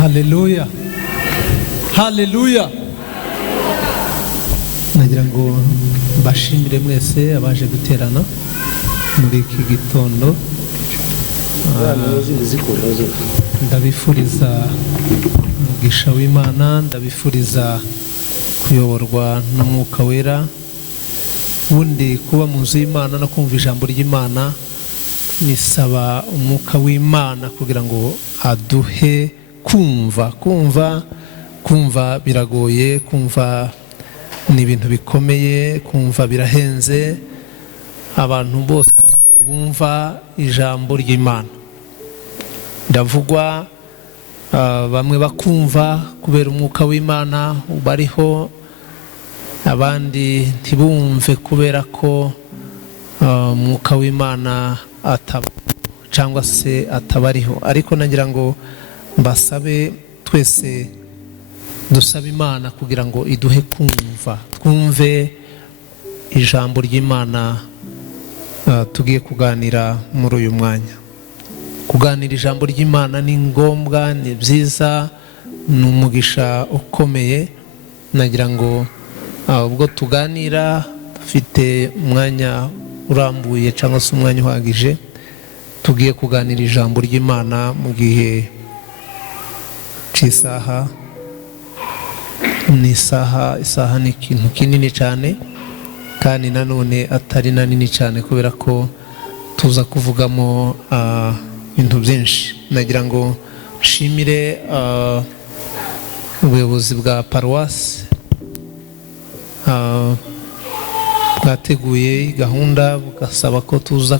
Haleluya, haleluya. Nagira ngo mbashimire mwese abaje guterana muri iki gitondo. Ndabifuriza umugisha w'Imana, ndabifuriza kuyoborwa n'Umwuka Wera. Ubundi kuba mu nzu y'Imana no kumva ijambo ry'Imana nisaba Umwuka w'Imana kugira ngo aduhe kumva biragoye, kumva ni ibintu bikomeye, kumva birahenze. Abantu bose bumva ijambo ry'Imana, ndavugwa bamwe bakumva kubera Umwuka w'Imana ubariho, abandi ntibumve kubera ko Umwuka w'Imana cyangwa se atabariho. Ariko nagira ngo mbasabe twese dusaba Imana kugira ngo iduhe twumve ijambo ry'Imana. Tugiye kuganira muri uyu mwanya. Kuganira ijambo ry'Imana ni ngombwa, ni byiza, ni umugisha ukomeye. Nagira ngo ubwo tuganira dufite umwanya urambuye cyangwa se umwanya uhagije, tugiye kuganira ijambo ry'Imana mu gihe cy'isaha. Isaha ni ikintu kinini cyane, kandi nanone atari na nini cyane kubera ko tuza kuvugamo ibintu byinshi. Nagira ngo nshimire ubuyobozi bwa paruwasi bwateguye gahunda, bugasaba ko tuza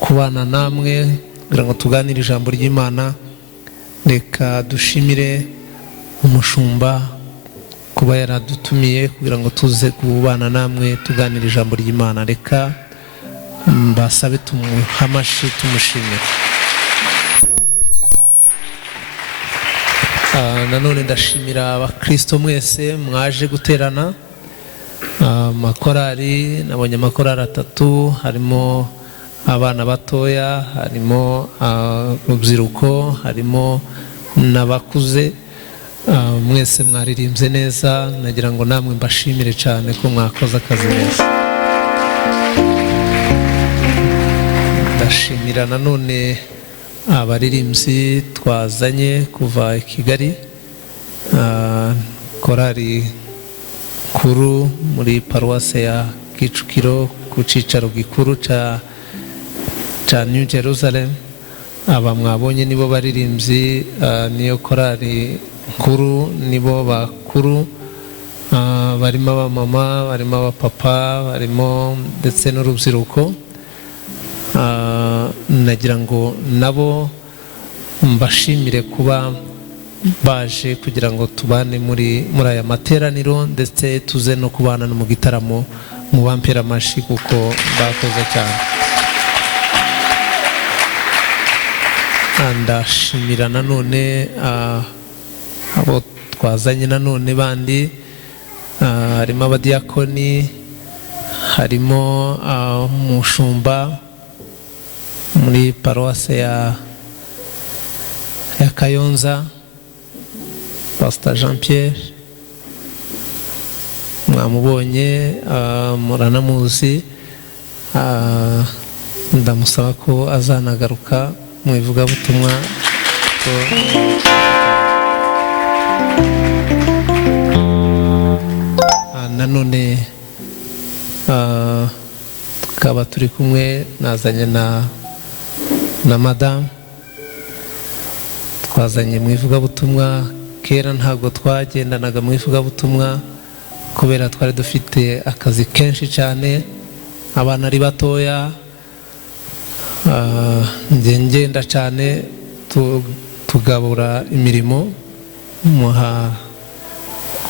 kubana namwe kugira ngo tuganire ijambo ry'Imana. Reka dushimire umushumba kuba yaradutumiye kugira ngo tuze kubana namwe tuganire ijambo ry'Imana. Reka mbasabe tumuhamashi tumushimire. Nanone ndashimira abakristo mwese mwaje guterana. Amakorari, nabonye amakorari 3, harimo abana batoya, harimo urubyiruko, harimo n'abakuze. Mwese mwaririmbye neza, nagira ngo namwe mbashimire cyane ko mwakoze akazi neza. Ndashimira nanone abaririmbyi twazanye kuva i Kigali, korari kuru muri paruwase ya Kicukiro ku cyicaro gikuru cya New Jerusalem. Aba mwabonye nibo baririmbyi, niyo korari nkuru, nibo bakuru. Barimo abamama, barimo abapapa, barimo ndetse n'urubyiruko. Nagira ngo nabo mbashimire kuba baje kugira ngo tubane muri aya materaniro, ndetse tuze no kubana no mu gitaramo. Mu bampera amashi kuko bakoze cyane. Ndashimira nanone abo twazanye nanone bandi, harimo abadiyakoni, harimo umushumba muri paruwase ya Kayonza, Pastor Jean Pierre, mwamubonye, muranamuzi. Ndamusaba ko azanagaruka mu ivugabutumwa. Nanone tukaba turi kumwe, nazanye na madame, twazanye mu ivugabutumwa. Kera ntabwo twagendanaga mu ivugabutumwa kubera twari dufite akazi kenshi cyane, abana ari batoya. Ngenda cyane tugabura imirimo, muha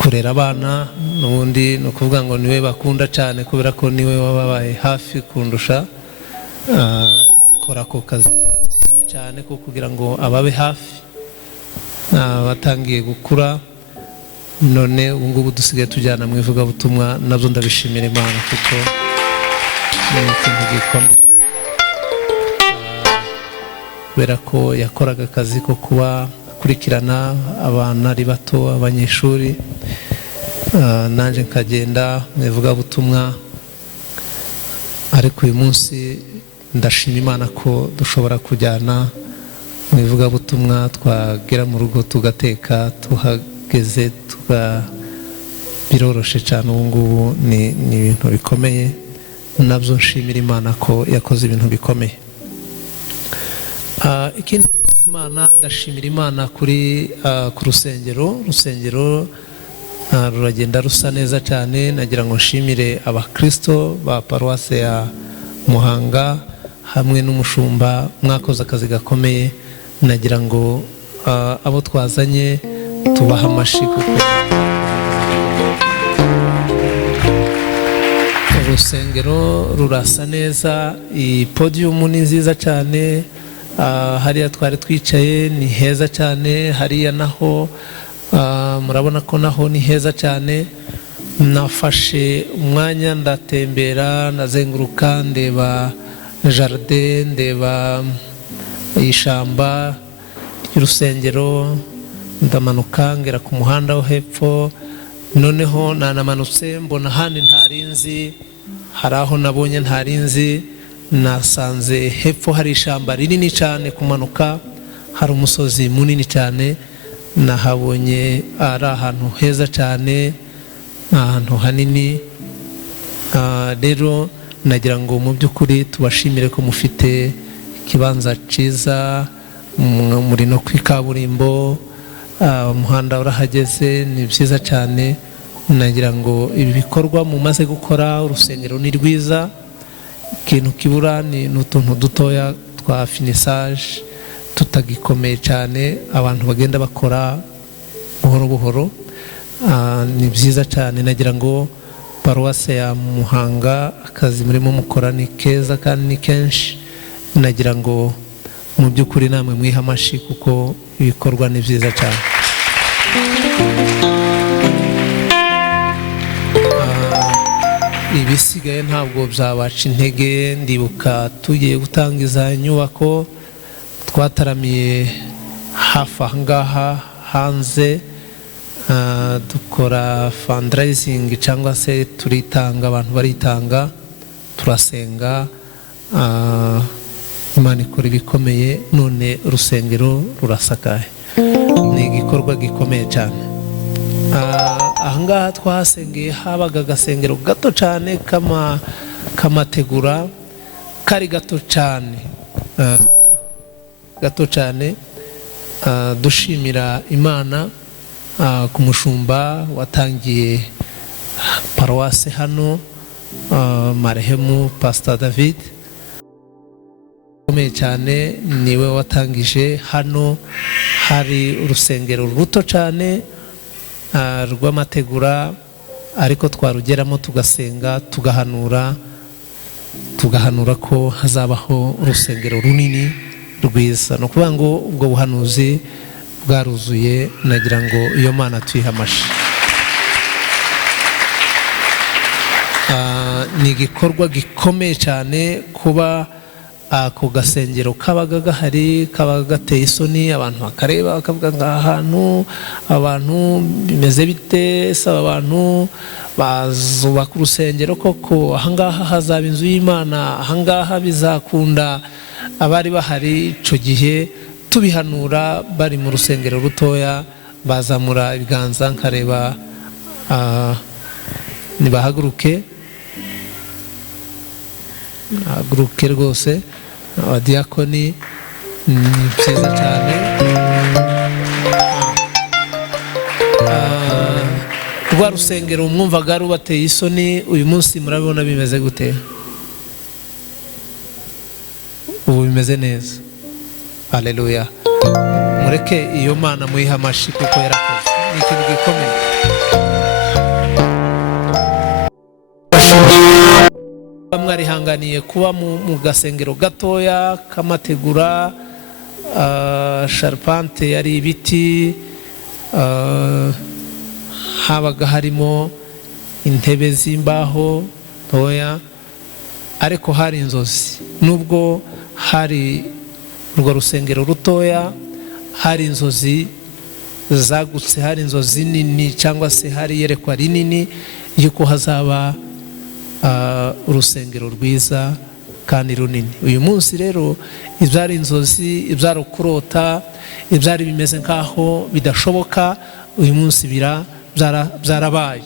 kurera abana. N'ubundi ni ukuvuga ngo niwe bakunda cyane kubera ko niwe wababaye hafi kundusha. Kora ako kazi cyane ko kugira ngo ababe hafi. Batangiye gukura, none ubu ngubu dusigaye tujyana mu ivugabutumwa. Nabyo ndabishimira Imana kuko ni ikintu gikomeye. kubera ko yakoraga akazi ko kuba gukurikirana abana ari bato, abanyeshuri, nanje nkagenda mu ivugabutumwa. Ariko uyu munsi ndashima Imana ko dushobora kujyana mu ivugabutumwa, twagera mu rugo tugateka, tuhageze biroroshe cyane. Ubu ngubu ni ibintu bikomeye, nabyo nshimira Imana ko yakoze ibintu bikomeye. Ikindi ndashimira Imana ku rusengero ruragenda rusa neza cyane. Nagira ngo nshimire abakristo ba paruwase ya Muhanga hamwe n'umushumba, mwakoze akazi gakomeye. Nagira ngo abo twazanye tubaha amashyi kuko urusengero rurasa neza. Iyi podium ni nziza cyane. Hariya twari twicaye ni heza cyane. Hariya naho murabona ko naho ni heza cyane. Nafashe umwanya ndatembera, nazenguruka, ndeba jardin, ndeba ishamba ry'urusengero, ndamanuka ngera ku muhanda wo hepfo. Noneho nanamanutse mbona handi ntarinzi, hari aho nabonye ntarinzi. Nasanze hepfo hari ishamba rinini cyane, kumanuka hari umusozi munini cyane. Nahabonye ari ahantu heza cyane, ahantu hanini. Rero nagira ngo mu by'ukuri tubashimire ko mufite ikibanza cyiza, muri no kwikaburimbo, umuhanda urahageze, ni byiza cyane. Nagira ngo ibi bikorwa mumaze gukora, urusengero ni rwiza. Ikintu kibura ni utuntu dutoya twa finissage tutagikomeye cyane, abantu bagenda bakora buhoro buhoro. Ni byiza cyane. Nagira ngo paruwase ya Muhanga akazi murimo mukora ni keza kandi ni kenshi. Nagira ngo mu by'ukuri namwe mwiha amashyi kuko ibikorwa ni byiza cyane. Ibisigaye ntabwo byabaca intege. Ndibuka tugiye gutangiza inyubako, twataramiye hafi aha ngaha hanze, dukora fundraising cyangwa se turitanga, abantu baritanga, turasenga, Imana ikora ibikomeye. None urusengero rurasakaye, ni igikorwa gikomeye cyane. Ahangaha twahasengeye habaga agasengero gato cyane kamategura, kari gato cyane, dushimira Imana ku mushumba watangiye paruwase hano, marehemu Pastor David, ukomeye cyane. Niwe watangije hano. Hari urusengero ruto cyane rw'amategura, ariko twarugeramo tugasenga, tugahanura ko hazabaho urusengero runini rwiza. No kuvuga ngo ubwo buhanuzi bwaruzuye. Nagira ngo iyo Mana tuyiha amashyi. Ni igikorwa gikomeye cyane kuba ako gasengero kabaga gahari, kabaga gateye isoni. Abantu bakareba bakavuga ngo ahantu abantu bimeze bite, saba abantu bazubaka urusengero koko, ahangaha hazaba inzu y'Imana, ahangaha bizakunda. Abari bahari icyo gihe tubihanura bari mu rusengero rutoya, bazamura ibiganza nkareba, nibahaguruke, haguruke rwose. Abadiyakoni ni byiza cyane. Rwa rusengero mwumvaga rubateye isoni, uyu munsi murabibona bimeze gute? Ubu bimeze neza. Haleluya. Mureke iyo Mana muyiha amashyi kuko yarakoze. Ni ikintu gikomeye. Mwarihanganiye kuba mu gasengero gatoya kamategura, sharpante yari ibiti, habaga harimo intebe z'imbaho ntoya, ariko hari inzozi. Nubwo hari urwo rusengero rutoya, hari inzozi zagutse, hari inzozi nini cyangwa se hari yerekwa rinini yuko hazaba urusengero rwiza kandi runini. Uyu munsi rero ibyari inzozi, ibyari kurota, ibyari bimeze nkaho bidashoboka, uyu munsi byarabaye.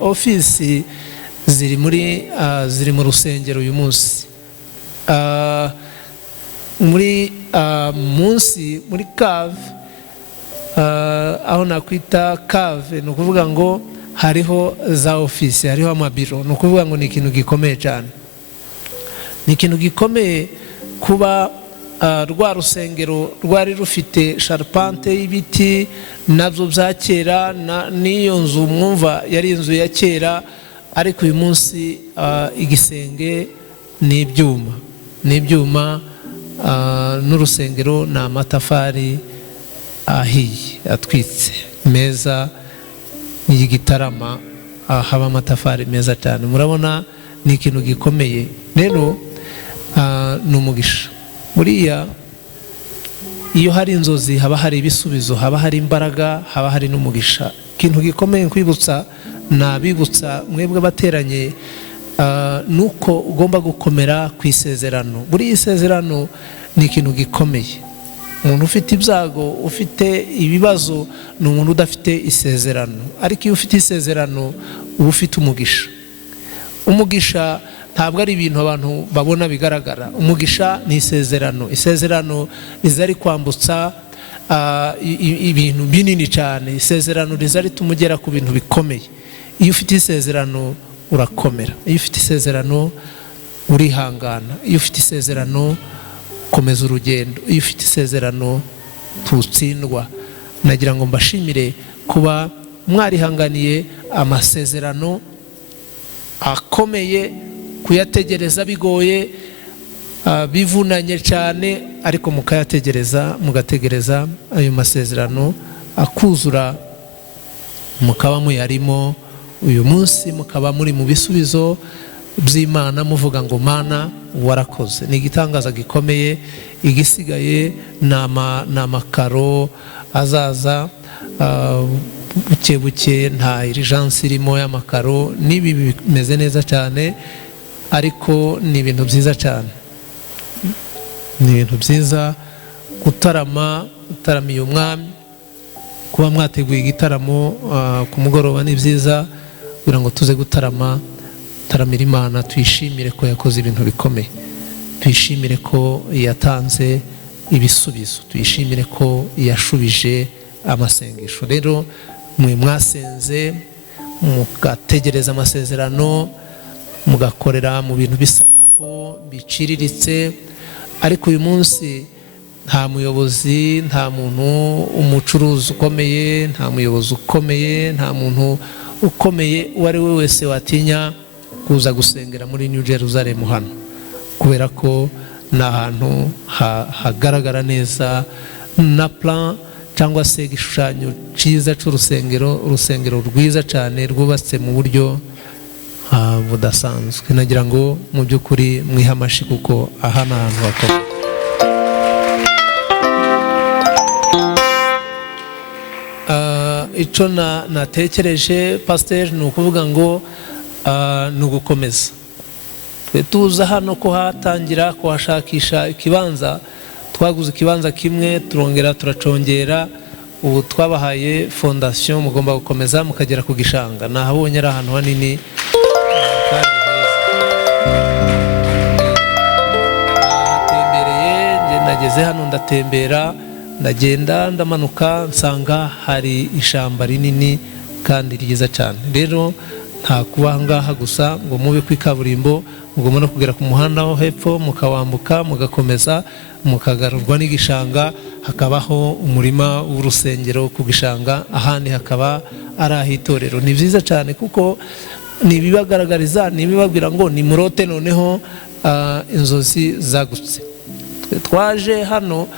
Ofisi ziri mu rusengero uyu munsi, munsi muri cave, aho nakwita cave, ni ukuvuga ngo hariho za ofisi, hariho amabiro. Ni ukuvuga ngo ni ikintu gikomeye cyane, ni ikintu gikomeye kuba rwa rusengero rwari rufite sharpante y'ibiti nabyo bya kera, n'iyo nzu mwumva yari inzu ya kera, ariko uyu munsi igisenge ni ibyuma, n'urusengero ni amatafari ahiye atwitse meza y'igitarama, haba amatafari meza cyane. Murabona ni ikintu gikomeye rero, ni umugisha. Buriya iyo hari inzozi haba hari ibisubizo, haba hari imbaraga, haba hari n'umugisha. Ikintu gikomeye kwibutsa, nabibutsa mwebwe bateranye, nuko ugomba gukomera ku isezerano. Buri isezerano ni ikintu gikomeye. Umuntu ufite ibyago, ufite ibibazo, ni umuntu udafite isezerano. Ariko iyo ufite isezerano uba ufite umugisha. Umugisha ntabwo ari ibintu abantu babona bigaragara. Umugisha ni isezerano. Isezerano rizari kwambutsa ibintu binini cyane. Isezerano rizari tumugera ku bintu bikomeye. Iyo ufite isezerano urakomera. Iyo ufite isezerano urihangana. Iyo ufite isezerano komeza urugendo. Iyo ufite isezerano ntutsindwa. Nagira ngo mbashimire kuba mwarihanganiye amasezerano akomeye, kuyategereza bigoye, bivunanye cyane, ariko mugategereza ayo masezerano akuzura, mukaba muyarimo. Uyu munsi mukaba muri mu bisubizo by'Imana, muvuga ngo Mana warakoze. Ni igitangaza gikomeye. Igisigaye ni amakaro azaza buke nta urgence irimo y'amakaro. Nibi bimeze neza cyane, ariko ni ibintu byiza cyane. Ni ibintu byiza gutaramiye umwami, kuba mwateguye igitaramo ku mugoroba. Ni byiza kugira ngo tuze taramira Imana, tuyishimire ko yakoze ibintu bikomeye, tuyishimire ko yatanze ibisubizo, tuyishimire ko yashubije amasengesho. Rero mwe mwasenze mugategereza amasezerano, mugakorera mu bintu bisa naho biciriritse, ariko uyu munsi nta muyobozi, nta muntu, umucuruzi ukomeye, nta muyobozi ukomeye, nta muntu ukomeye uwo ari we wese watinya kuza gusengera muri New Jerusalem hano, kubera ko ni ahantu hagaragara neza na plan cyangwa se igishushanyo cyiza cy'urusengero, urusengero rwiza cyane rwubatse mu buryo budasanzwe. Nagira ngo mu by'ukuri mwiha amashi, kuko aha ni ahantu hakomeye. Icyo natekereje pasiteri ni ukuvuga ngo ni ugukomeza. Twe tuza hano kuhatangira kuhashakisha ikibanza, twaguze ikibanza kimwe turongera turacongera, ubu twabahaye fondasiyo, mugomba gukomeza mukagera ku gishanga. Nahabonye ari ahantu hanini kandi heza. Nageze hano ndatembera, ndagenda ndamanuka, nsanga hari ishamba rinini kandi ryiza cyane. Rero nta kuba ngaha gusa ngo mube ku ikaburimbo, mugomba no kugera ku muhanda wo hepfo, mukawambuka mugakomeza mukagarurwa n'igishanga, hakabaho umurima w'urusengero ku gishanga, ahandi hakaba ari ah'itorero. Ni byiza cyane kuko nibibagaragariza, nibibabwira ngo ni murote noneho inzozi zagutse. Twaje hano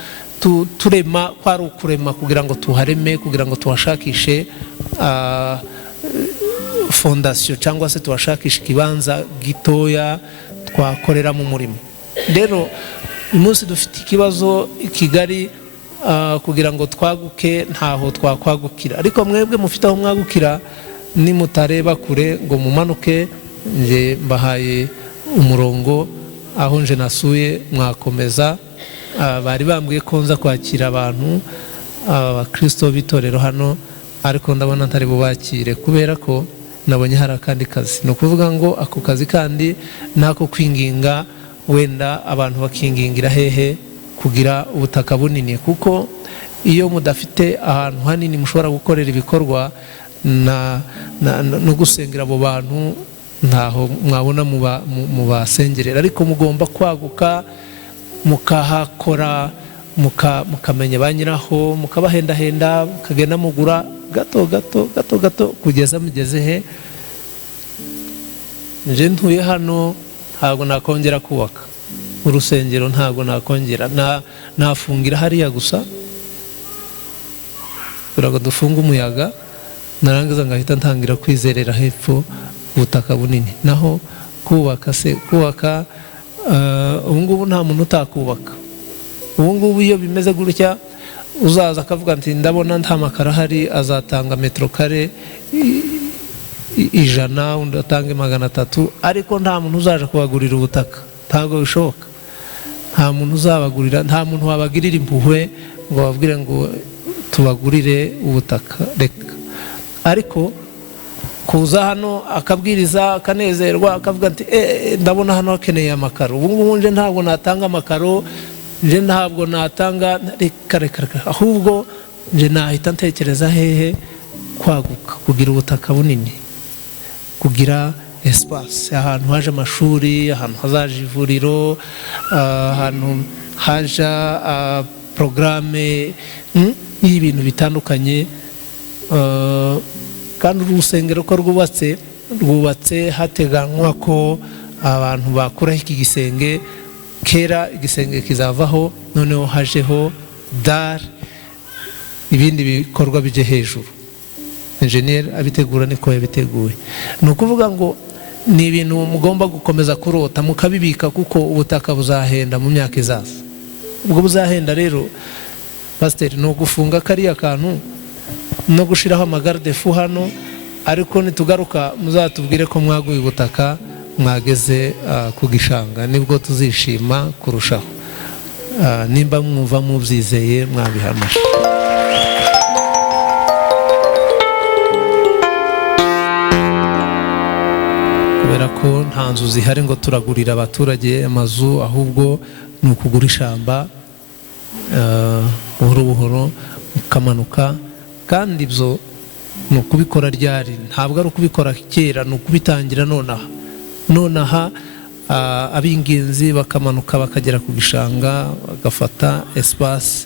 turema, kwari ukurema kugira ngo tuhareme, kugira ngo tuhashakishe fondasiyo cyangwa se tuhashakisha ikibanza gitoya twakorera mu murimo. Rero uyu munsi dufite ikibazo i Kigali, kugira ngo twaguke ntaho twakwagukira, ariko mwebwe mufite aho mwagukira nimutareba kure ngo mumanuke. nje mbahaye umurongo aho nje nasuye mwakomeza. Bari bambwiye ko nza kwakira abantu abakristo b'itorero hano, ariko ndabona ntari bubakire kubera ko nabonye hari akandi kazi. Ni ukuvuga ngo ako kazi kandi nako kwinginga, wenda abantu bakingingira hehe kugira ubutaka bunini, kuko iyo mudafite ahantu hanini mushobora gukorera ibikorwa no gusengera abo bantu, ntaho mwabona mubasengerera. Ariko mugomba kwaguka, mukahakora, mukamenya ba nyiraho, mukabahendahenda, mukagenda mugura gato gato gato gato kugeza mugeze he. nje ntuye hano ntabwo nakongera kubaka urusengero, ntabwo nakongera, nafungira hariya gusa kugira ngo dufunge umuyaga, narangiza ngahita ntangira kwizerera hepfo ubutaka bunini. Naho kubaka ubu ngubu nta muntu utakubaka. Ubu ngubu iyo bimeze gutya, uzaza akavuga ati ndabona nta makaro ahari, azatanga metero kare 100, undi atange 300, ariko nta muntu uzaje kubagurira ubutaka. Ntabwo bishoboka. Nta muntu uzabagurira, nta muntu wabagirira impuhwe ngo babwire ngo tubagurire ubutaka. Reka ariko kuza hano akabwiriza, akanezerwa, akavuga ati ndabona hano hakeneye amakaro, ubu ngubu nje ntabwo natanga amakaro, nje ntabwo natanga, reka ahubwo nje nahita ntekereza hehe kwaguka, kugira ubutaka bunini, kugira espace, ahantu haje amashuri, ahantu hazaje ivuriro, ahantu haja programme y'ibintu bitandukanye. Kandi urusengero ko rwubatse hateganywa ko abantu bakuraho iki gisenge. Kera igisenge kizavaho, noneho hajeho dar, ibindi bikorwa bije hejuru. Engineer abitegura niko yabiteguye. Ni ukuvuga ngo ni ibintu mugomba gukomeza kurota, mukabibika, kuko ubutaka buzahenda mu myaka izaza. Ubwo buzahenda rero, pastor, no gufunga kariya kantu no gushiraho amagarde fu hano, ariko nitugaruka muzatubwire ko mwaguye ubutaka, mwageze ku gishanga, nibwo tuzishima kurushaho. Nimba mwumva mubyizeye mwabihamasha. Kubera ko nta nzu zihari ngo turagurira abaturage amazu, ahubwo ni ukugura ishamba buhoro buhoro mukamanuka. Kandi ibyo ni ukubikora ryari, ntabwo ari ukubikora kera, ni ukubitangira nonaha. Ab'ingenzi bakamanuka bakagera ku gishanga, bagafata espace,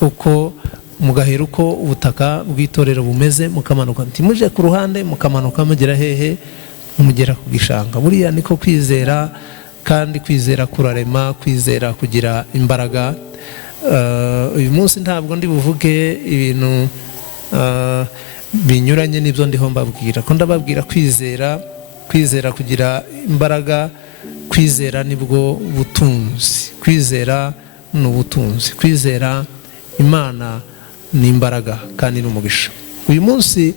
uko mugahera uko ubutaka bw'itorero bumeze, mukamanuka. Ntimuje ku ruhande, mukamanuka mugera hehe, mugera ku gishanga. Buriya niko kwizera, kandi kwizera kurarema, kwizera kugira imbaraga. Uyu munsi ntabwo ndi buvuge ibintu binyuranye n'ibyo ndiho mbabwira, ko ndababwira kwizera kugira imbaraga. Kwizera nibwo butunzi, kwizera ni ubutunzi, kwizera Imana ni imbaraga kandi n'umugisha. Uyu munsi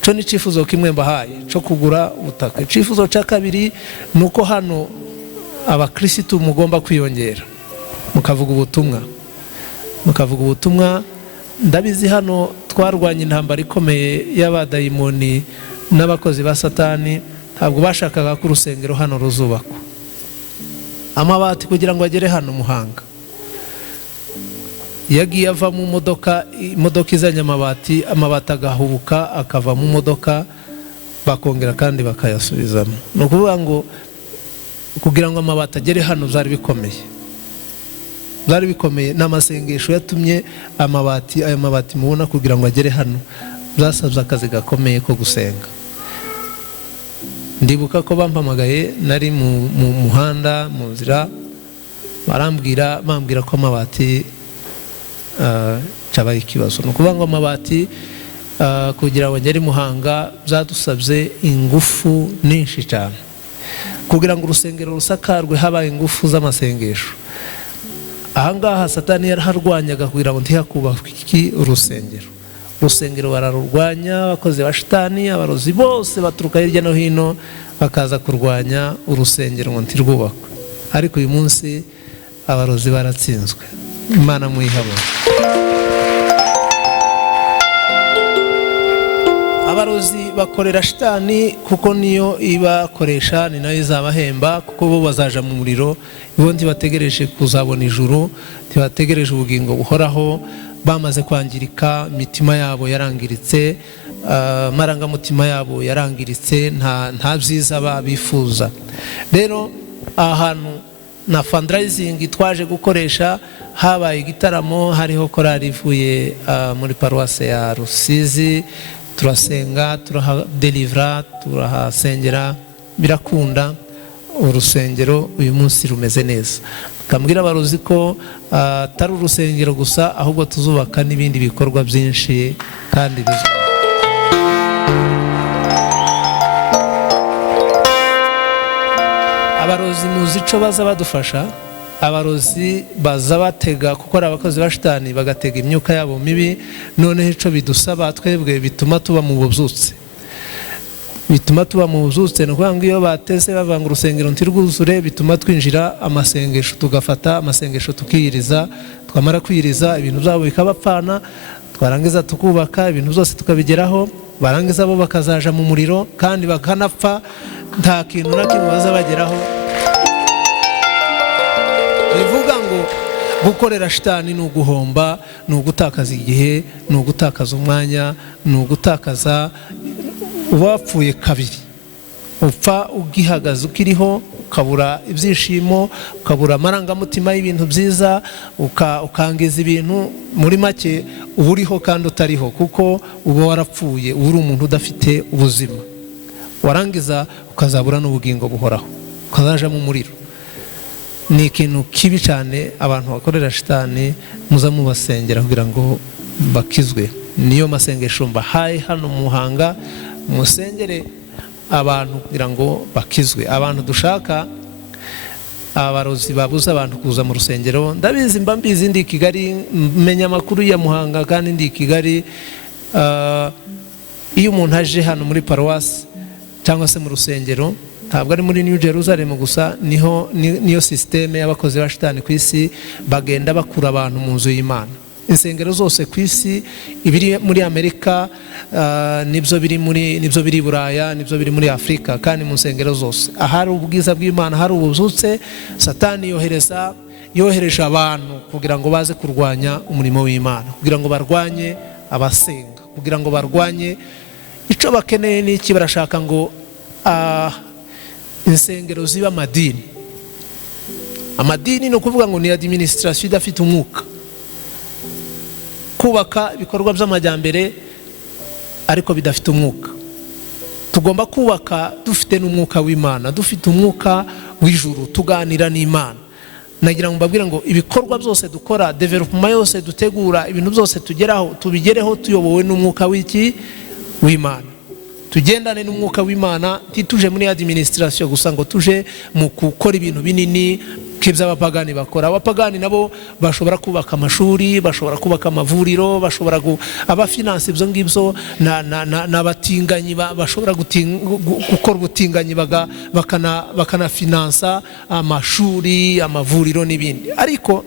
cyo ni icyifuzo kimwe mbahaye cyo kugura ubutaka. Icyifuzo cya kabiri ni uko hano abakirisitu mugomba kwiyongera, mukavuga ubutumwa. Ndabizi hano twarwanye intambara ikomeye y'abadayimoni n'abakozi ba Satani. Ntabwo bashakaga ko urusengero hano ruzubakwa. Amabati kugira ngo agere hano Muhanga, yagiye ava mu imodoka izanye amabati agahubuka akava mu modoka, bakongera kandi bakayasubizamo. Ni ukuvuga ngo kugira ngo amabati agere hano byari bikomeye. N'amasengesho yatumye aya mabati mubona kugira ngo agere hano byasabye akazi gakomeye ko gusenga. Ndibuka ko bampamagaye nari mu muhanda mu nzira, bambwira ko amabati cyabaye ikibazo. Ni ukuvuga ngo amabati kugira ngo agere Muhanga byadusabye ingufu nyinshi cyane. Kugira ngo urusengero rusakarwe habaye ingufu z'amasengesho. ahangaha satani yaraharwanyaga kugira ngo ntihakubakwe iki urusengero bararurwanya, abakozi ba shitani, abarozi bose baturuka hirya no hino bakaza kurwanya urusengero ngo ntirwubakwe. Ariko uyu munsi abarozi baratsinzwe, Imana muyihabona. Abarozi bakorera shitani kuko niyo ibakoresha, ni nayo izabahemba, kuko bo bazaja mu muriro. Bo ntibategereje kuzabona ijuru, ntibategereje ubugingo buhoraho, bamaze kwangirika, imitima yabo yarangiritse, marangamutima yabo yarangiritse, nta byiza bifuza. Rero ahantu na fundraising twaje gukoresha, habaye igitaramo, hariho korali ivuye muri paruwase ya Rusizi, turasenga, turahadelivra, turahasengera, birakunda. Urusengero uyu munsi rumeze neza. Kambwira abarozi ko atari urusengero gusa, ahubwo tuzubaka n'ibindi bikorwa byinshi kandi bizima. Abarozi muzi ico baza badufasha, abarozi baza batega, kuko ari abakozi ba shitani, bagatega imyuka yabo mibi. Noneho ico bidusaba twebwe bituma tuba mu bubyutse, bituma tuba mu bubyutse. Ni ukuvuga ngo iyo batese bavanga urusengero ntirwuzure, bituma twinjira amasengesho, tugafata amasengesho tukiyiriza, twamara kwiyiriza ibintu byabo bikabapfana, twarangiza tukubaka ibintu byose tukabigeraho, barangiza bo bakazaja mu muriro kandi bakanapfa, nta kintu na kimwe baza bageraho. Bivuga ngo gukorera shitani ni uguhomba, ni ugutakaza igihe, ni ugutakaza umwanya, ni ugutakaza, uba wapfuye kabiri. Upfa ugihagaze ukiriho, ukabura ibyishimo, ukabura amarangamutima y'ibintu byiza, ukangiza ibintu. Muri make uba uriho kandi utariho, kuko uba warapfuye, uba uri umuntu udafite ubuzima. Warangiza ukazabura n'ubugingo buhoraho, ukazaja mu muriro. Ni ikintu kibi cyane. Abantu bakorera shitani muza mubasengera kugira ngo bakizwe. Niyo masengesho mbahaye hano mu Muhanga, musengere abantu kugira ngo bakizwe. Abantu dushaka, abarozi babuza abantu kuza mu rusengero, ndabizi, mba mbizi, ndi Kigali, menya amakuru ya Muhanga kandi ndi Kigali. Iyo umuntu aje hano muri paruwasi cyangwa se mu rusengero, ntabwo ari muri New Jerusalem gusa, niyo systeme y'abakozi ba shitani ku isi, bagenda bakura abantu mu nzu y'Imana. Insengero zose ku isi, ibiri muri Amerika, nibyo biri Buraya, nibyo biri muri Afrika, kandi mu nsengero zose ahari ubwiza bw'Imana, hari ububyutse, satani yohereje abantu kugira ngo baze kurwanya umurimo w'Imana, kugira ngo barwanye abasenga, kugira ngo barwanye icyo bakeneye. N'iki barashaka ngo insengero ziba amadini. Amadini ni ukuvuga ngo ni administration idafite umwuka, kubaka ibikorwa by'amajyambere ariko bidafite umwuka. Tugomba kubaka dufite n'umwuka w'Imana, dufite umwuka w'ijuru, tuganira n'Imana. Nagira ngo mbabwire ngo ibikorwa byose dukora, development yose dutegura, ibintu byose tubigereho tuyobowe n'umwuka w'Imana. Tugendane n'umwuka w'Imana, tituje muri administration gusa ngo tuje mu gukora ibintu binini k'iby'abapagani bakora. Abapagani nabo bashobora kubaka amashuri, bashobora kubaka amavuriro, bashobora abafinance ibyo ngibyo, n'abatinganyi bashobora gukora ubutinganyi, bakanafinansa amashuri, amavuriro n'ibindi. Ariko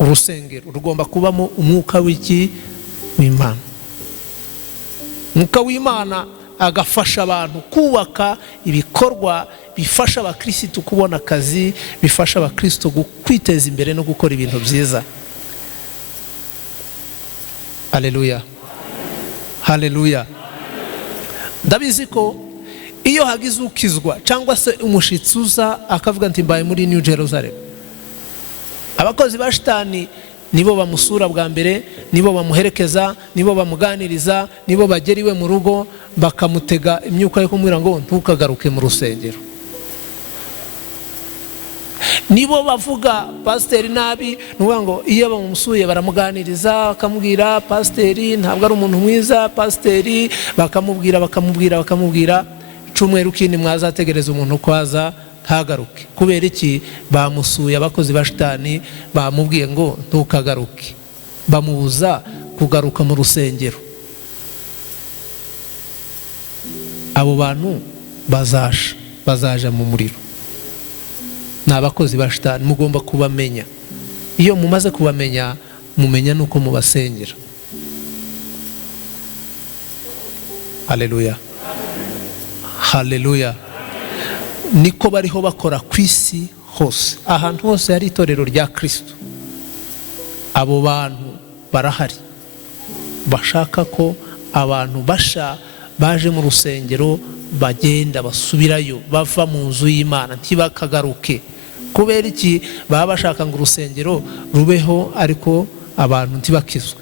urusengero rugomba kubamo umwuka w'Imana. Umwuka w'Imana agafasha abantu kubaka ibikorwa bifasha abakristo kubona akazi, bifasha abakristo kwiteza imbere no gukora ibintu byiza. Haleluya, haleluya. Ndabizi ko iyo hagize ukizwa cyangwa se umushitsi uza akavuga ati mbaye muri New Jerusalem, abakozi ba shitani nibo bamusura bwa mbere, nibo bamuherekeza, nibo bamuganiriza, nibo bageriwe mu rugo, bakamutega imyuka yo kumwira ngo ntukagaruke mu rusengero. Nibo bavuga pasiteri nabi, nuvuga ngo iyo bamusuye baramuganiriza, bakamubwira pasiteri ntabwo ari umuntu mwiza, pasiteri bakamubwira, cyumweru kindi mwazategereza umuntu kwaza ntagaruke. Kubera iki? Bamusuye abakozi ba shitani, bamubwiye ngo ntukagaruke, bamubuza kugaruka mu rusengero. Abo bantu bazaja mu muriro, ni abakozi ba shitani, mugomba kubamenya. Iyo mumaze kubamenya, mumenya nuko mubasengera. Haleluya, haleluya. Niko bariho bakora ku isi hose, ahantu hose hari itorero rya Kristo. Abo bantu barahari, bashaka ko abantu baje mu rusengero bagenda basubirayo, bava mu nzu y'Imana, ntibakagaruke. Kubera iki? Baba bashaka ngo urusengero rubeho ariko abantu ntibakizwe.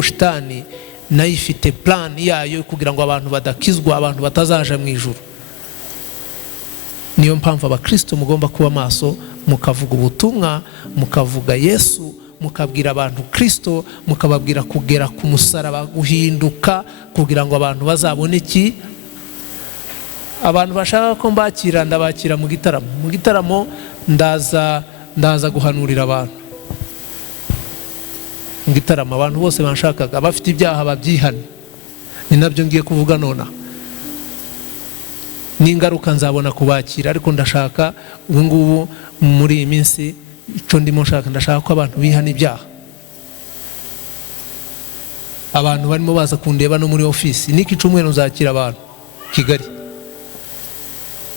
Shitani nayo ifite plan yayo kugira ngo abantu badakizwa, abantu batazaja mu ijuru. Niyo mpamvu abakristo mugomba kuba maso, mukavuga ubutumwa, mukavuga Yesu, mukabwira abantu Kristo, mukababwira kugera ku musaraba, guhinduka, kugira ngo abantu bazabone iki? Abantu bashaka ko mbakira, ndabakira mu gitaramo. Mu gitaramo ndaza guhanurira abantu. Mu gitaramo abantu bose banshakaga, abafite ibyaha babyihane. Ni nabyo ngiye kuvuga nona. N'ingaruka nzabona kubakira, ariko ndashaka ubu ngubu muri iyi minsi icyo ndimo nshaka, ndashaka ko abantu bihana ibyaha. Abantu barimo baza kundeba no muri ofisi, niki cyumweru nzakira abantu Kigali.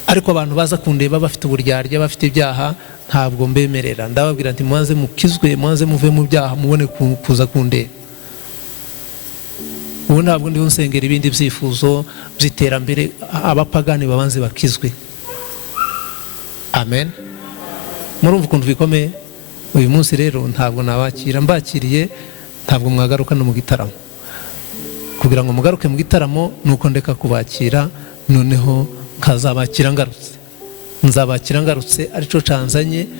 Ariko abantu baza kundeba bafite uburyarya, bafite ibyaha, ntabwo mbemerera. Ndababwira nti mwanze mukizwe, mwanze muve mu byaha, mubone kuza kundeba. Ubu ntabwo ndiho nsengera ibindi byifuzo by'iterambere, abapagani babanze bakizwe. Amen. Murumva ukuntu bikomeye? Uyu munsi rero ntabwo nabakira, mbakiriye ntabwo mwagaruka no mu gitaramo. Kugira ngo mugaruke mu gitaramo nuko ndeka kubakira, noneho nkazabakira ngarutse. Nzabakira ngarutse, arico canzanye.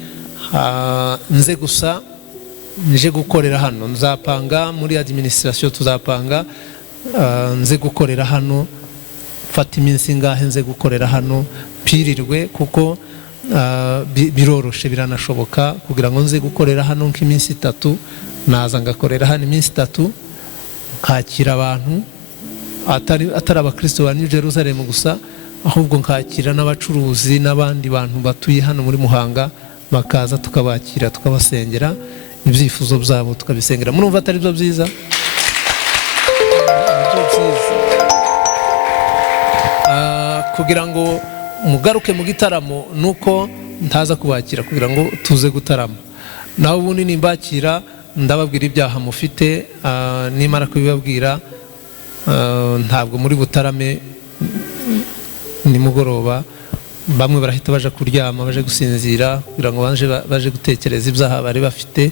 Nze gusa nje gukorera hano, nzapanga muri administration, tuzapanga nze gukorera hano, fata iminsi ngahe nze gukorera hano, pirirwe, kuko biroroshe, biranashoboka kugira ngo nze gukorera hano nk'iminsi 3, naza ngakorera hano iminsi 3, nkakira abantu atari abakristo ba New Jerusalem gusa, ahubwo nkakira n'abacuruzi n'abandi bantu batuye hano muri Muhanga, bakaza tukabakira, tukabasengera, ibyifuzo byabo tukabisengera. Murumva atari byo byiza? Kugira ngo mugaruke mu gitaramo nuko ntaza kubakira, kugira ngo tuze gutarama. Naho ubundi nimbakira, ndababwira ibyaha mufite, nimara kubibabwira ntabwo muri butarame nimugoroba. Bamwe barahita baje kuryama, baje gusinzira, kugira ngo baje gutekereza ibyaha bari bafite.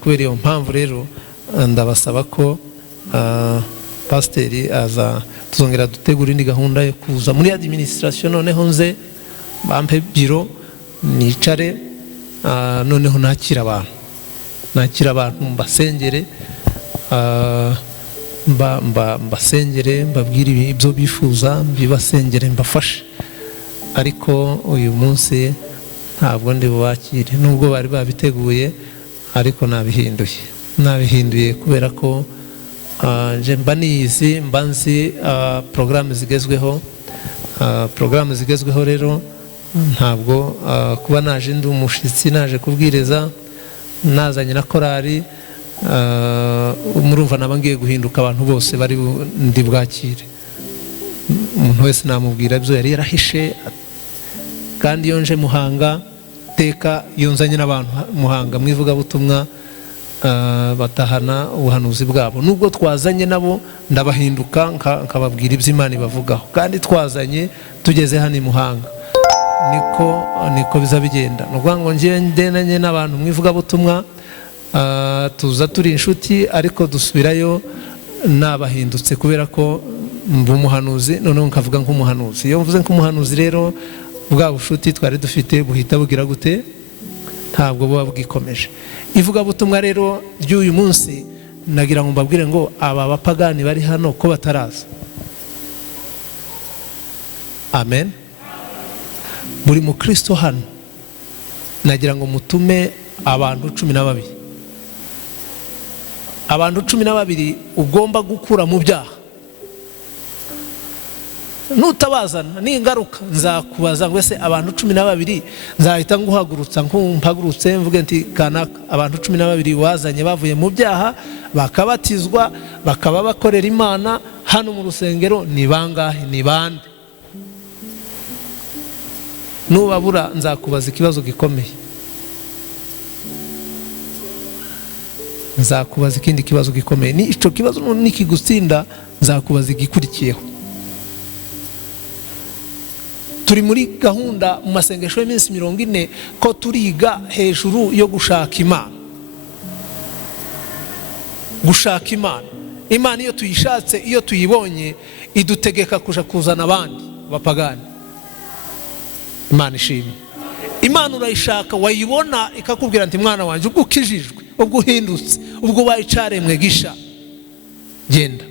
Kubera iyo mpamvu rero ndabasaba ko pasiteri tuzongera dutegura indi gahunda yo kuza muri administration, noneho nze bampe biro nicare, noneho nakira abantu mbasengere, mbasengere, mbabwire ibyo bifuza, mbibasengere, mbafashe. Ariko uyu munsi ntabwo ndi bubakire, nubwo bari babiteguye, ariko nabihinduye kubera ko nje mba niyizi, mba nzi porogaramu zigezweho. Rero ntabwo kuba naje ndi umushyitsi, naje kubwiriza, nazanye na korari, murumva naba ngiye guhinduka abantu bose bari ndi bwakire. Umuntu wese namubwira ibyo yari yarahishe. Kandi iyo nje Muhanga, teka iyo nzanye n'abantu Muhanga mu ivugabutumwa, batahana ubuhanuzi bwabo. Nubwo twazanye nabo, ndabahinduka nkababwira ibyo Imana ibavugaho. Kandi twazanye tugeze hano i Muhanga, niko biza bigenda. Nukuvuga ngo ngiye ndenanye n'abantu mu ivugabutumwa, tuza turi inshuti, ariko dusubirayo nabahindutse, kubera ko mba umuhanuzi, noneho nkavuga nk'umuhanuzi. Iyo mvuze nk'umuhanuzi rero, bwa bushuti twari dufite buhita bugira gute? Ntabwo buba bwikomeje. Ivugabutumwa rero ry'uyu munsi, nagira ngo mbabwire ngo aba bapagani bari hano ko bataraza. Amen. buri mukristo hano nagira ngo mutume abantu 12, abantu 12 ugomba gukura mu byaha. Nutabazana n'ingaruka nzakubaza ngo ese abantu 12 nzahita nguhagurutsa mpagurutse mvuge nti kanaka abantu 12 wazanye bavuye mu byaha bakabatizwa bakaba bakorera Imana hano mu rusengero ni bangahe, ni bande? Nubabura nzakubaza ikibazo gikomeye, nzakubaza ikindi kibazo gikomeye. Ni ico kibazo nikigutsinda nzakubaza igikurikiyeho. Turi muri gahunda mu masengesho y'iminsi 40 ko turiga hejuru yo gushaka Imana. Gushaka Imana, Imana iyo tuyishatse, iyo tuyibonye idutegeka kuja kuzana abandi bapagani. Imana ishimwe. Imana urayishaka wayibona ikakubwira nti mwana wanje ubwo ukijijwe, ubwo uhindutse, ubwo bayicaremwe gisha, genda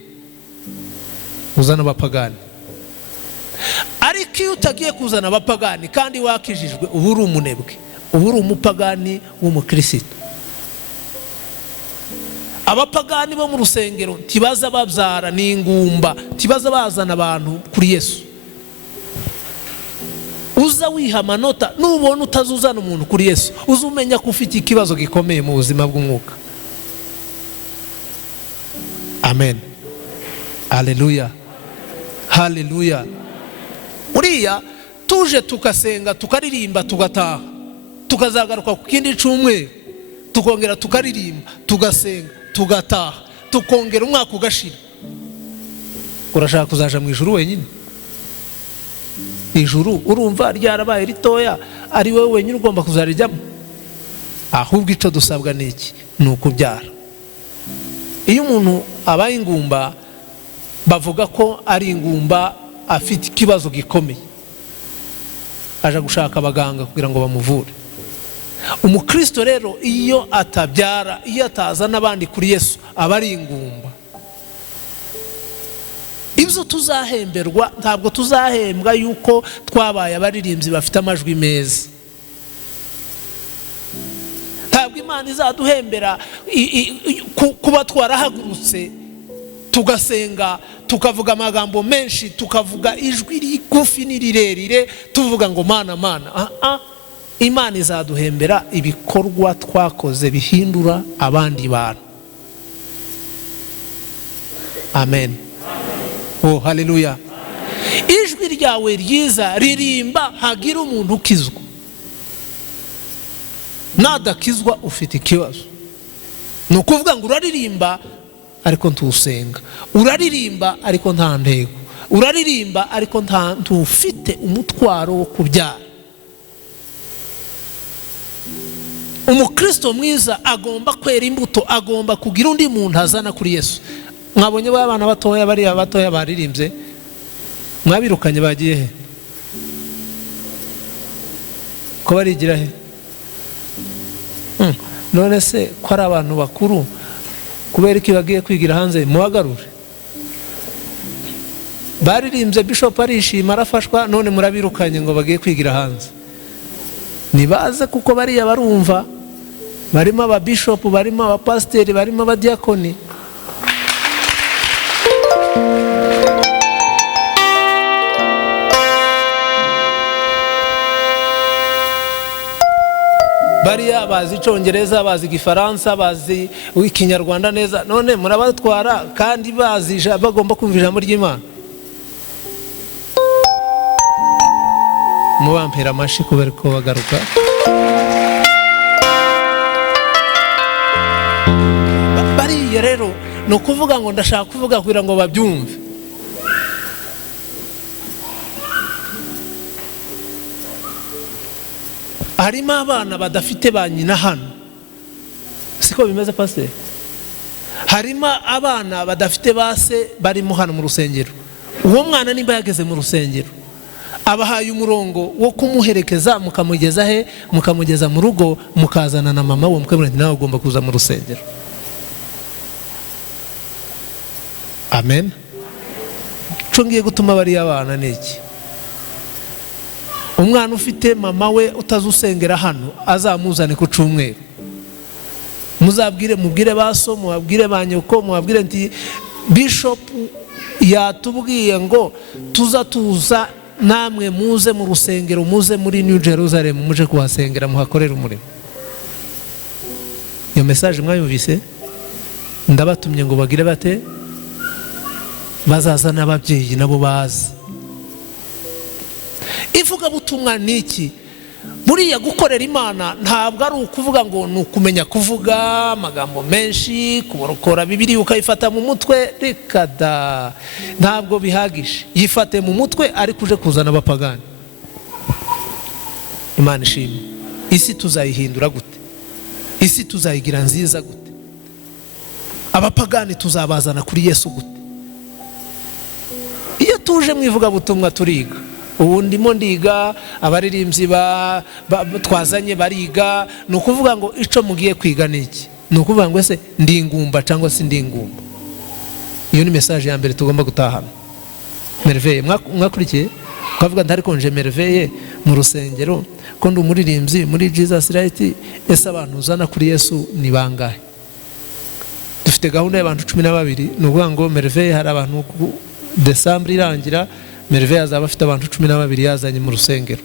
uzana abapagani. Ariko iyo utagiye kuzana abapagani kandi wakijijwe uba uri umunebwe, uba uri umupagani w'umukristo. Abapagani bo mu rusengero tibaza babyara n'ingumba, tibaza bazana abantu kuri Yesu. Uza wiha amanota, nubona utazuzana umuntu kuri Yesu uzumenya ko ufite ikibazo gikomeye mu buzima bw'umwuka. Amen. Haleluya, haleluya. Uriya tuje tukasenga tukaririmba tugataha, tukazagaruka ku kindi cyumweru tukongera tukaririmba tugasenga tugataha, tukongera umwaka ugashira. Urashaka kuzaja mu ijuru wenyine? Ijuru urumva ryarabaye ritoya ari wowe wenyine ugomba kuzarijyamo? Ahubwo ico dusabwa niki? Ni ukubyara. Iyo umuntu abaye ingumba bavuga ko ari ingumba afite ikibazo gikomeye, aja gushaka abaganga kugira ngo bamuvure. Umukristo rero iyo atabyara, iyo atazana abandi kuri Yesu aba ari ingumba. Ibyo tuzahemberwa ntabwo tuzahembwa yuko twabaye abaririmbyi bafite amajwi meza. Ntabwo Imana izaduhembera kuba twarahagurutse tugasenga tukavuga amagambo menshi, tukavuga ijwi rigufi n'irirerire tuvuga ngo mana mana. Imana izaduhembera ibikorwa twakoze bihindura abandi bantu. Amen. Oh haleluya. Ijwi ryawe ryiza ririmba hagira umuntu ukizwa. Nadakizwa ufite ikibazo. Nukuvuga ngo uraririmba ariko ntusenga, uraririmba ariko nta ntego, uraririmba ariko ntufite umutwaro wo kubyara. Umukristo mwiza agomba kwera imbuto, agomba kugira undi muntu azana kuri Yesu. Mwabonye abana batoya, bari abatoya baririmbye, mwabirukanye bagiye he? Ko barigira he? None se ko ari abantu bakuru kubera iki bagiye kwigira hanze mubagarure? Baririmbye Bishop arishima arafashwa, none murabirukanye ngo bagiye kwigira hanze. Nibaze kuko bariya barumva, barimo aba bishop, barimo aba pasiteri, barimo aba diakoni. Bariya bazi Icongereza, bazi Igifaransa, bazi Ikinyarwanda neza, none murabatwara kandi bazi bagomba kumva ijambo ry'Imana. Mubampera amashi kubera ko bagaruka. Bariya rero no kuvuga ngo ndashaka kuvuga kugira ngo babyumve. Harimo abana badafite ba nyina hano, siko bimeze pastor? Harimo abana badafite base barimo hano mu rusengero. Uwo mwana nimba yageze mu rusengero abahaye umurongo wo kumuherekeza mukamugeza he? Mukamugeza mu rugo, mukazana na mama we, mukabwira ati nawe ugomba kuza mu rusengero. Amen. Cyo ngiye gutuma bari abana niki? umwana ufite mama we utazusengera hano azamuzane ku cyumweru, mubwire baso, mubwire ba nyoko, mubwire nti bishop yatubwiye ngo tuza namwe muze mu rusengero, muze muri New Jerusalem, muje kuhasengera muhakorera umurimo. Iyo message mwayumvise? Ndabatumye ngo bagire bate, bazaza n'ababyeyi nabo bazi. Ivuga butumwa niki? Buriya gukorera Imana ntabwo ari ukuvuga ngo nukumenya kuvuga amagambo menshi, kuborokora Bibiliya ukayifata mu mutwe, reka da, ntabwo bihagije. Yifate mu mutwe ari kuje kuzana abapagani. Imana ishimwe. Isi tuzayihindura gute? Isi tuzayigira nziza gute? Abapagani tuzabazana kuri Yesu gute? Iyo tuje mwivuga butumwa turiga. Ubu ndimo ndiga, abaririmbyi twazanye bariga, ni ukuvuga ngo ico mugiye kwiga niki? Ni ukuvuga ngo ese ndi ingumba cyangwa si ndi ingumba? Iyo ni message ya mbere tugomba gutahana. Merveille mwakurikiye ukavuga ntari konje merveille mu rusengero ko ndi umuririmbyi muri Jesus Right, ese abantu uzana kuri Yesu ni bangahe? Dufite gahunda y'abantu 12, ni ukuvuga ngo merveille hari abantu December irangira, Merveille azaba afite abantu 12 yazanye mu rusengero.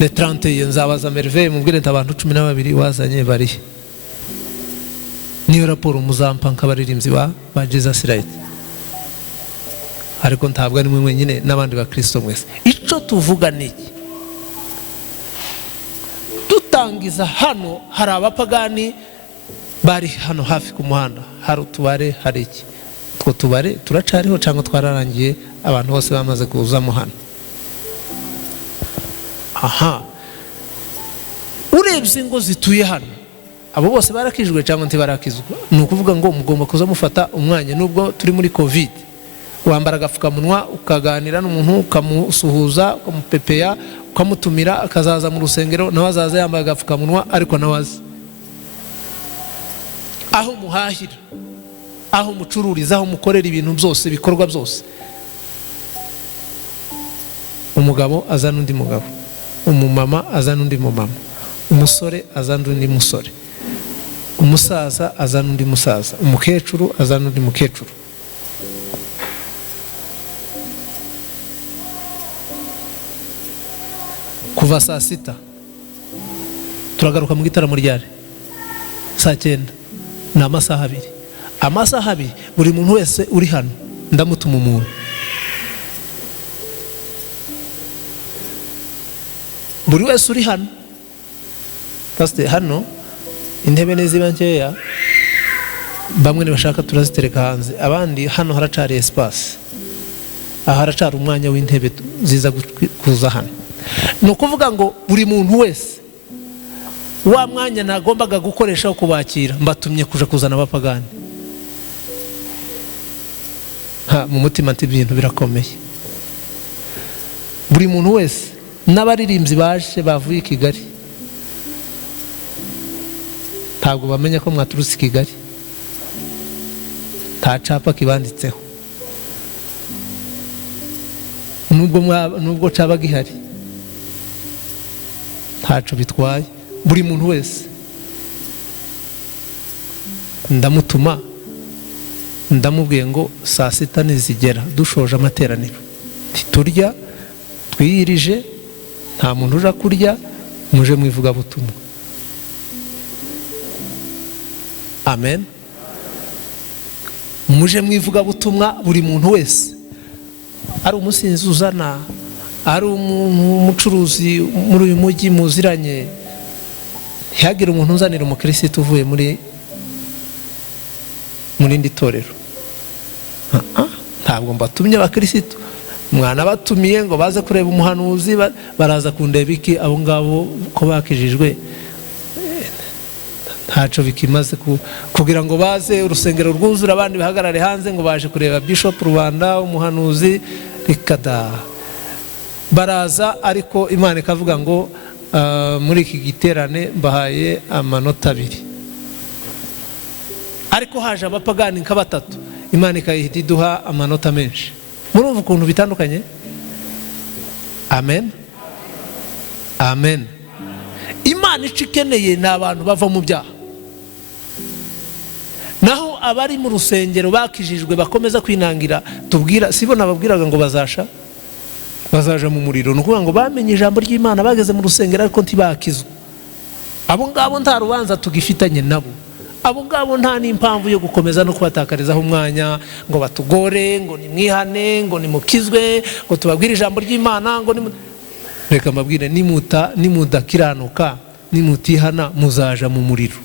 Le 30 nzabaza Merveille mubwire nta abantu 12 wazanye bari. Niyo raporo muzampa nk'abaririmbyi ba Jesus Right. Ariko ntabwo ari mwe mwenyine n'abandi ba Kristo mwese. Ico tuvuga niki? Dutangiza hano hari abapagani bari hano hafi ku muhanda, hari utubare, hari iki? Two tubare turacariho cyangwa twararangiye abantu bose bamaze kuzamo hano? Aha, urebye ngo zituye hano abo bose barakijwe cyangwa ntibarakizwa? Ni ukuvuga ngo mugomba kuza mufata umwanya, nubwo turi muri covid, wambara agapfukamunwa ukaganira n'umuntu ukamusuhuza, ukamupepeya, ukamutumira akazaza mu rusengero, nawe azaza yambaye agapfukamunwa ariko nawazi aho muhahira, aho mucururiza, aho mukorera ibintu byose, bikorwa byose. Umugabo azana undi mugabo, umumama azana undi mumama, umusore azana undi musore, umusaza azana undi musaza, umukecuru azana undi mukecuru. Kuva saa 6 turagaruka mu gitaramo ryari saa 9, ni amasaha 2. Amasaha 2 buri muntu wese uri hano ndamutuma umuntu. Buri wese uri hano, pastor hano intebe n'iziba nkeya, bamwe nibashaka turazitereka hanze, abandi hano haracari espace, aha haracari umwanya w'intebe ziza kuza hano. Ni ukuvuga ngo buri muntu wese wa mwanya nagombaga gukoresha kubakira mbatumye kuja kuzana abapagani. Mu mutima ati ibintu birakomeye. Buri muntu wese n'abaririmbyi baje bavuye Kigali ntabwo bamenya ko mwaturutse Kigali, nta capa kibanditseho, nubwo caba gihari ntaco bitwaye. Buri muntu wese ndamutuma, ndamubwiye ngo saa 6 nizigera dushoje amateraniro turya twiyirije, nta muntu uja kurya, muje mwivuga butumwa. Amen. Muje mwivuga butumwa buri muntu wese, ari umusinzi uzana, ari umucuruzi muri uyu mujyi muziranye, ntihagire umuntu uzanira umukristo uvuye muri ndi torero. Ntabwo mbatumye abakristo, mwana batumiye ngo baze kureba umuhanuzi, baraza kundeba iki? Abo ngabo ko bakijijwe ntaco bikimaze kugira ngo baze urusengero rwuzura, abandi bahagarare hanze ngo baje kureba Bishop Rubanda umuhanuzi. Rikada baraza, ariko Imana ikavuga ngo muri iki giterane mbahaye amanota 2, ariko haje abapagani nka 3, Imana ikayihita iduha amanota menshi. murumva ukuntu bitandukanye. Amen, amen. Imana ikeneye ni abantu bava mu byaha, naho abari mu rusengero bakijijwe bakomeza kwinangira, tubwira sibo nababwiraga ngo bazaja mu muriro. Nukuvuga ngo bamenye ijambo ry'Imana, bageze mu rusengero ariko ntibakizwa. Abo ngabo nta rubanza tugifitanye nabo. Abo ngabo nta n'impamvu yo gukomeza no kubatakarizaho umwanya ngo batugore, ngo nimwihane, ngo nimukizwe, ngo tubabwire ijambo ry'Imana, ngo reka mbabwire, nimudakiranuka, nimutihana, muzaja mu muriro.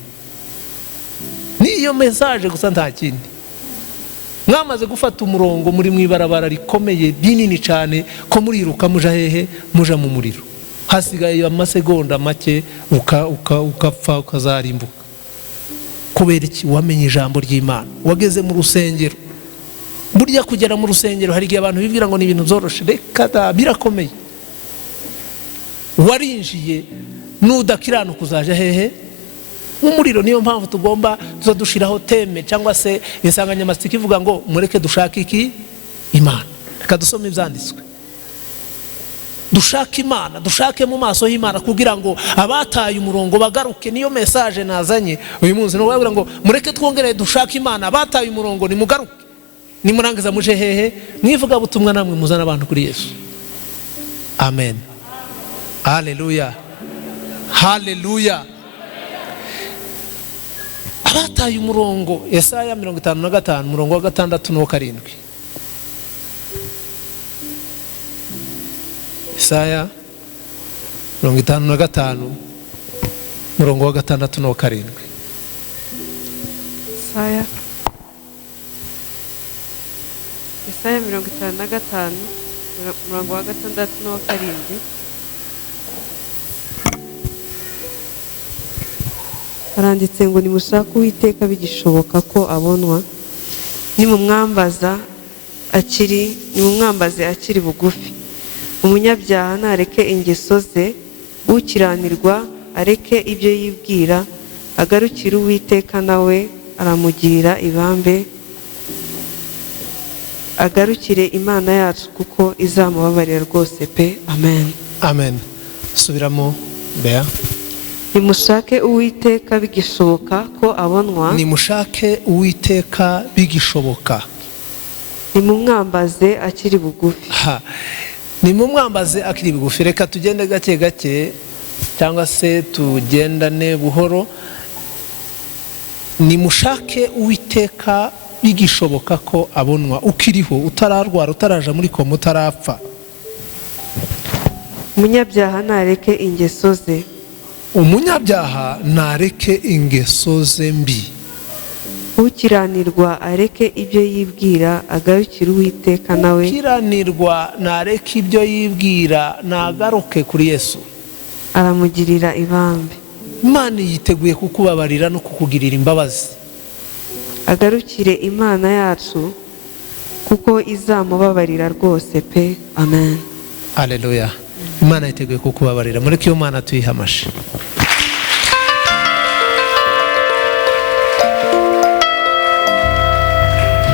Niyo message gusa, nta kindi. Mwamaze gufata umurongo muri mwibarabara rikomeye binini cyane ko muriruka muja hehe, muja mu muriro. Hasigaye amasegonda make ukapfa, ukazarimbuka. Kubera iki? Wamenye ijambo ry'Imana, wageze mu rusengero. Burya kugera mu rusengero hari igihe abantu bibwira ngo ni ibintu zoroshe. Reka da, birakomeye. Warinjiye, nudakiranuka uzaje hehe? Mu muriro. Niyo mpamvu tugomba dushiraho teme cyangwa se insanganyamatsiko ivuga ngo mureke dushake iki? Imana. Reka dusome ibyanditswe. Dushake Imana, dushake mu maso y'Imana kugira ngo abataye umurongo bagaruke. Niyo message nazanye uyu munsi, no bavuga ngo mureke twongere dushake Imana, abataye umurongo nimugaruke, nimurangiza muje hehe? Mwivuga butumwa namwe muzana abantu kuri Yesu. Amen, haleluya, haleluya. Abataye umurongo, Yesaya 55 umurongo wa 6 no 7. Yesaya 55 umurongo wa 6 no 7. Yesaya 55 umurongo wa 6 no 7. Haranditse ngo nimushake Uwiteka bigishoboka ko abonwa, nimumwambaze akiri bugufi. Umunyabyaha nareke ingeso ze, ukiranirwa areke ibyo yibwira, agarukire Uwiteka nawe aramugirira ibambe, agarukire Imana yacu kuko izamubabarira rwose pe. Amen, amen. Subiramo Bea. Nimushake Uwiteka bigishoboka ko abonwa, nimushake Uwiteka bigishoboka, nimumwambaze akiri bugufi. Nimumwambaze akiri bugufi. Reka tugende gake gake cyangwa se tugendane buhoro. Nimushake Uwiteka bigishoboka ko abonwa, ukiriho, utararwara, utaraja muri koma, utarapfa. Umunyabyaha nareke ingeso ze, umunyabyaha nareke ingeso ze mbi. Ukiranirwa areke ibyo yibwira, agarukire Uwiteka nawe. Ukiranirwa nareke ibyo yibwira, nagaruke kuri Yesu, aramugirira ibambe. Imana yiteguye kukubabarira no kukugirira imbabazi. Agarukire Imana yacu kuko izamubabarira rwose pe. Amen, haleluya. Imana yiteguye kukubabarira. Mureke iyo Mana tuyihamashe.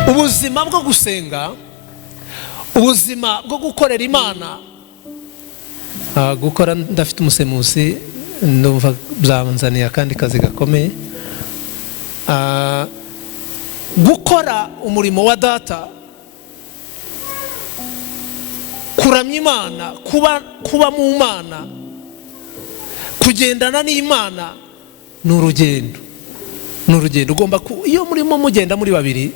Ubuzima bwo gusenga, ubuzima bwo gukorera Imana, gukora, ndafite umusemuzi ndumva byanzaniye akandi kazi gakomeye. Gukora umurimo wa data, kuramya Imana, kuba mu Mana, kugendana n'Imana ni urugendo. Ni urugendo. Ugomba iyo murimo mugenda muri babiri,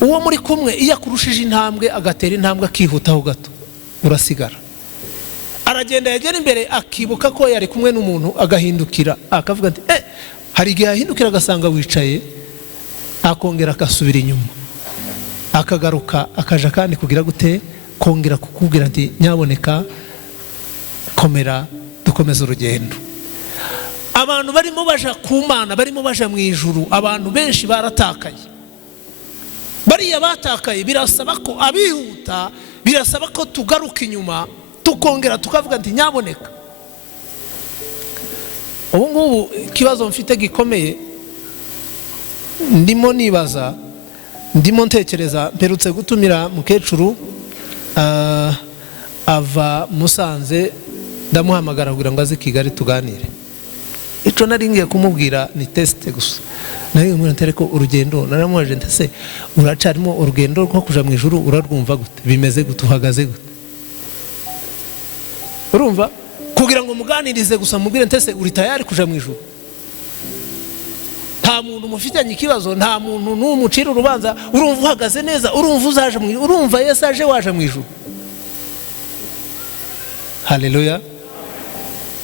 uwo muri kumwe iyo akurushije intambwe agatera intambwe akihutaho gato, urasigara. Aragenda yagera imbere akibuka ko yari kumwe n'umuntu, agahindukira akavuga ati hari igihe ahindukira agasanga wicaye, akongera akasubira inyuma, akagaruka akaja kandi kugira gute, kongera kukubwira ati nyaboneka komera, dukomeza urugendo. Abantu barimo baja ku Mana, barimo baja mu ijuru, abantu benshi baratakaye. Bariya batakaye birasaba ko abihuta, birasaba ko tugaruka inyuma, tukongera tukavuga ati nyaboneka. Ubu ngubu ikibazo mfite gikomeye, ndimo nibaza ndimo ntekereza mperutse gutumira mukecuru ava Musanze ndamuhamagara kugira ngo aze Kigali tuganire. Ico nari ngiye kumubwira ni test gusa. Nari umuntu ko urugendo naramuhaje ntese uracarimo urugendo rwo kuja mu ijuru urarwumva gute, bimeze gute, uhagaze gute? Urumva kugira ngo muganirize gusa mubwire ntese uri tayari kuja mu ijuru. Nta muntu mufitanye ikibazo, nta muntu n'umucira urubanza, urumva uhagaze neza, urumva uzaje mu ijuru, urumva Yesu aje waje mu ijuru. Haleluya.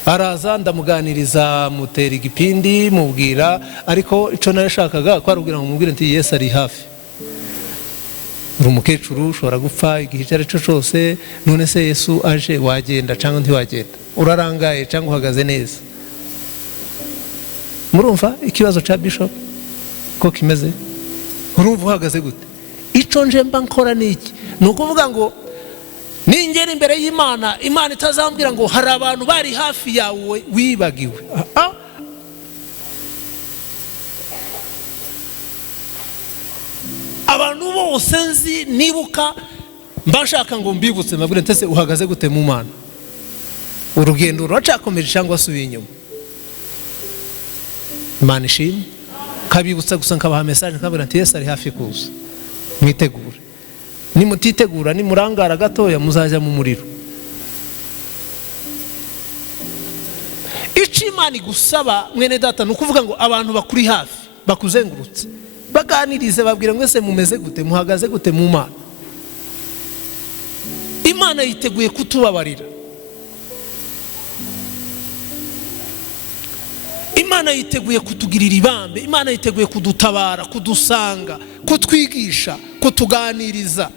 Araza ndamuganiriza mutera igipindi mubwira, ariko ico narashakaga ko arubwira ngo mubwire nti Yesu ari hafi. Uri umukecuru ushobora gupfa igihe icyo ari cyo cyose, none se Yesu aje wagenda cyangwa ntiwagenda, urarangaye cyangwa uhagaze neza? Murumva ikibazo cha bishop ko kimeze? Urumva uhagaze gute? Ico nje mba nkora niki? Nukuvuga ngo ningera imbere y'Imana, Imana itazambwira ngo hari abantu bari hafi yawe wibagiwe. Abantu bose nzi nibuka mbashaka ngo mbibutse mbabwire ntese uhagaze gute mu Mana? Urugendo ruracakomeje cyangwa subiye inyuma? Imana ishimwe. Kabibutsa gusa nkabaha message nkabwira nti Yesu ari hafi kuza, mwitegure. Nimutitegura nimurangara gatoya muzaja mu muriro. Ico Imana igusaba mwene data nukuvuga ngo abantu bakuri hafi bakuzengurutse baganirize babwira ngo ese mumeze gute, muhagaze gute mu Mana. Imana yiteguye kutubabarira. Imana yiteguye kutugirira ibambe, Imana yiteguye kudutabara, kudusanga, kutwigisha, kutuganiriza.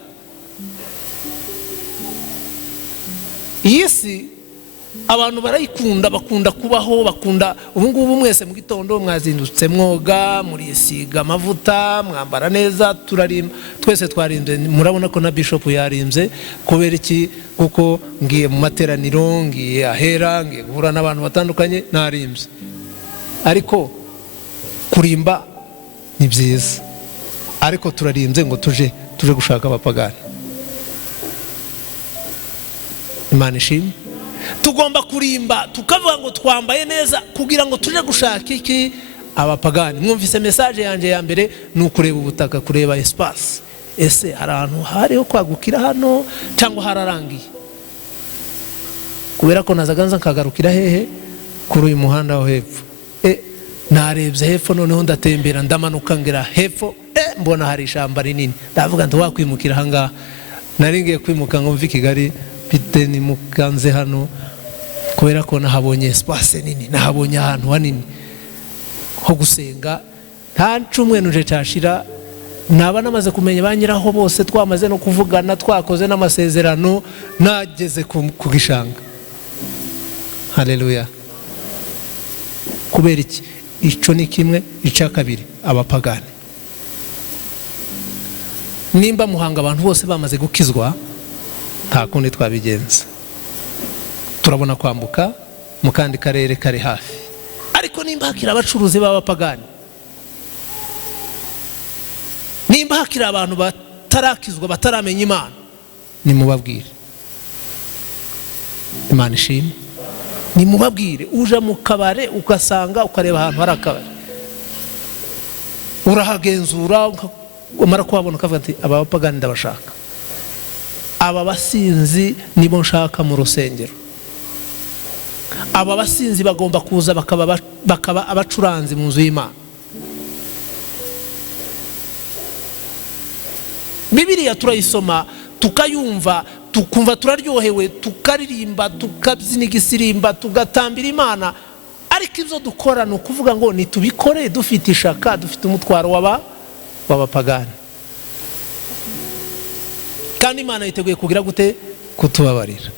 Yesi abantu barayikunda, bakunda kubaho, bakunda ubungubu mwese mu gitondo mwazindutse mwoga, murisiga amavuta, mwambara neza, turarimba, twese twarinze. Murabona ko na bishop yarinze kubera iki? Kuko ngiye mu materaniro, ngiye ahera, ngiye guhura n'abantu batandukanye, narimze. Ariko kurimba ni byiza, ariko turarinze ngo tuje gushaka abapagani. Imana ishimwe. Tugomba kurimba tukavuga ngo twambaye neza kugira ngo tuje gushaka iki? Abapagani. Mwumvise message yanje ya mbere ni ukureba ubutaka, kureba espace. Ese hari ahantu hariho kwagukira hano cyangwa hararangiye? Kubera ko nazaganza nkagarukira hehe? Kuri uyu muhanda wo hepfo. Narebye hepfo, noneho ndatembera ndamanuka ngera hepfo, mbona hari ishamba rinini. Ndavuga nti wakwimukira hanga. Naringiye kwimuka ngo mve Kigali bite ni mukanze hano kubera ko nahabonye espace nini, nahabonye ahantu hanini ho gusenga. Nta ncumwe nuje cyashira naba namaze kumenya banyiraho bose, twamaze no kuvugana, twakoze n'amasezerano, nageze ku gishanga. Haleluya. Kubera iki? Ico ni kimwe. Ica kabiri, abapagani. Nimba Muhanga abantu bose bamaze gukizwa, nta kundi twabigenza. Turabona kwambuka mu kandi karere kari hafi. Ariko nimba hakira abacuruzi b'abapagani, nimba hakira abantu batarakizwa, bataramenya Imana, nimubabwire. Imana ishimwe. Nimubabwire. Uja mu kabare ugasanga ukareba ahantu hari akabare, urahagenzura umara kuhabona ukavuga ati aba bapagani ndabashaka, aba basinzi nibo nshaka mu rusengero, aba basinzi bagomba kuza bakaba abacuranzi mu nzu y'Imana. Bibiliya turayisoma tukayumva, tukumva turaryohewe, tukaririmba, tukabyina igisirimba, tugatambira Imana, ariko ibyo dukora ni ukuvuga ngo nitubikore dufite ishaka, dufite umutwaro w'abapagani. Kandi Imana yiteguye kugira gute? Kutubabarira.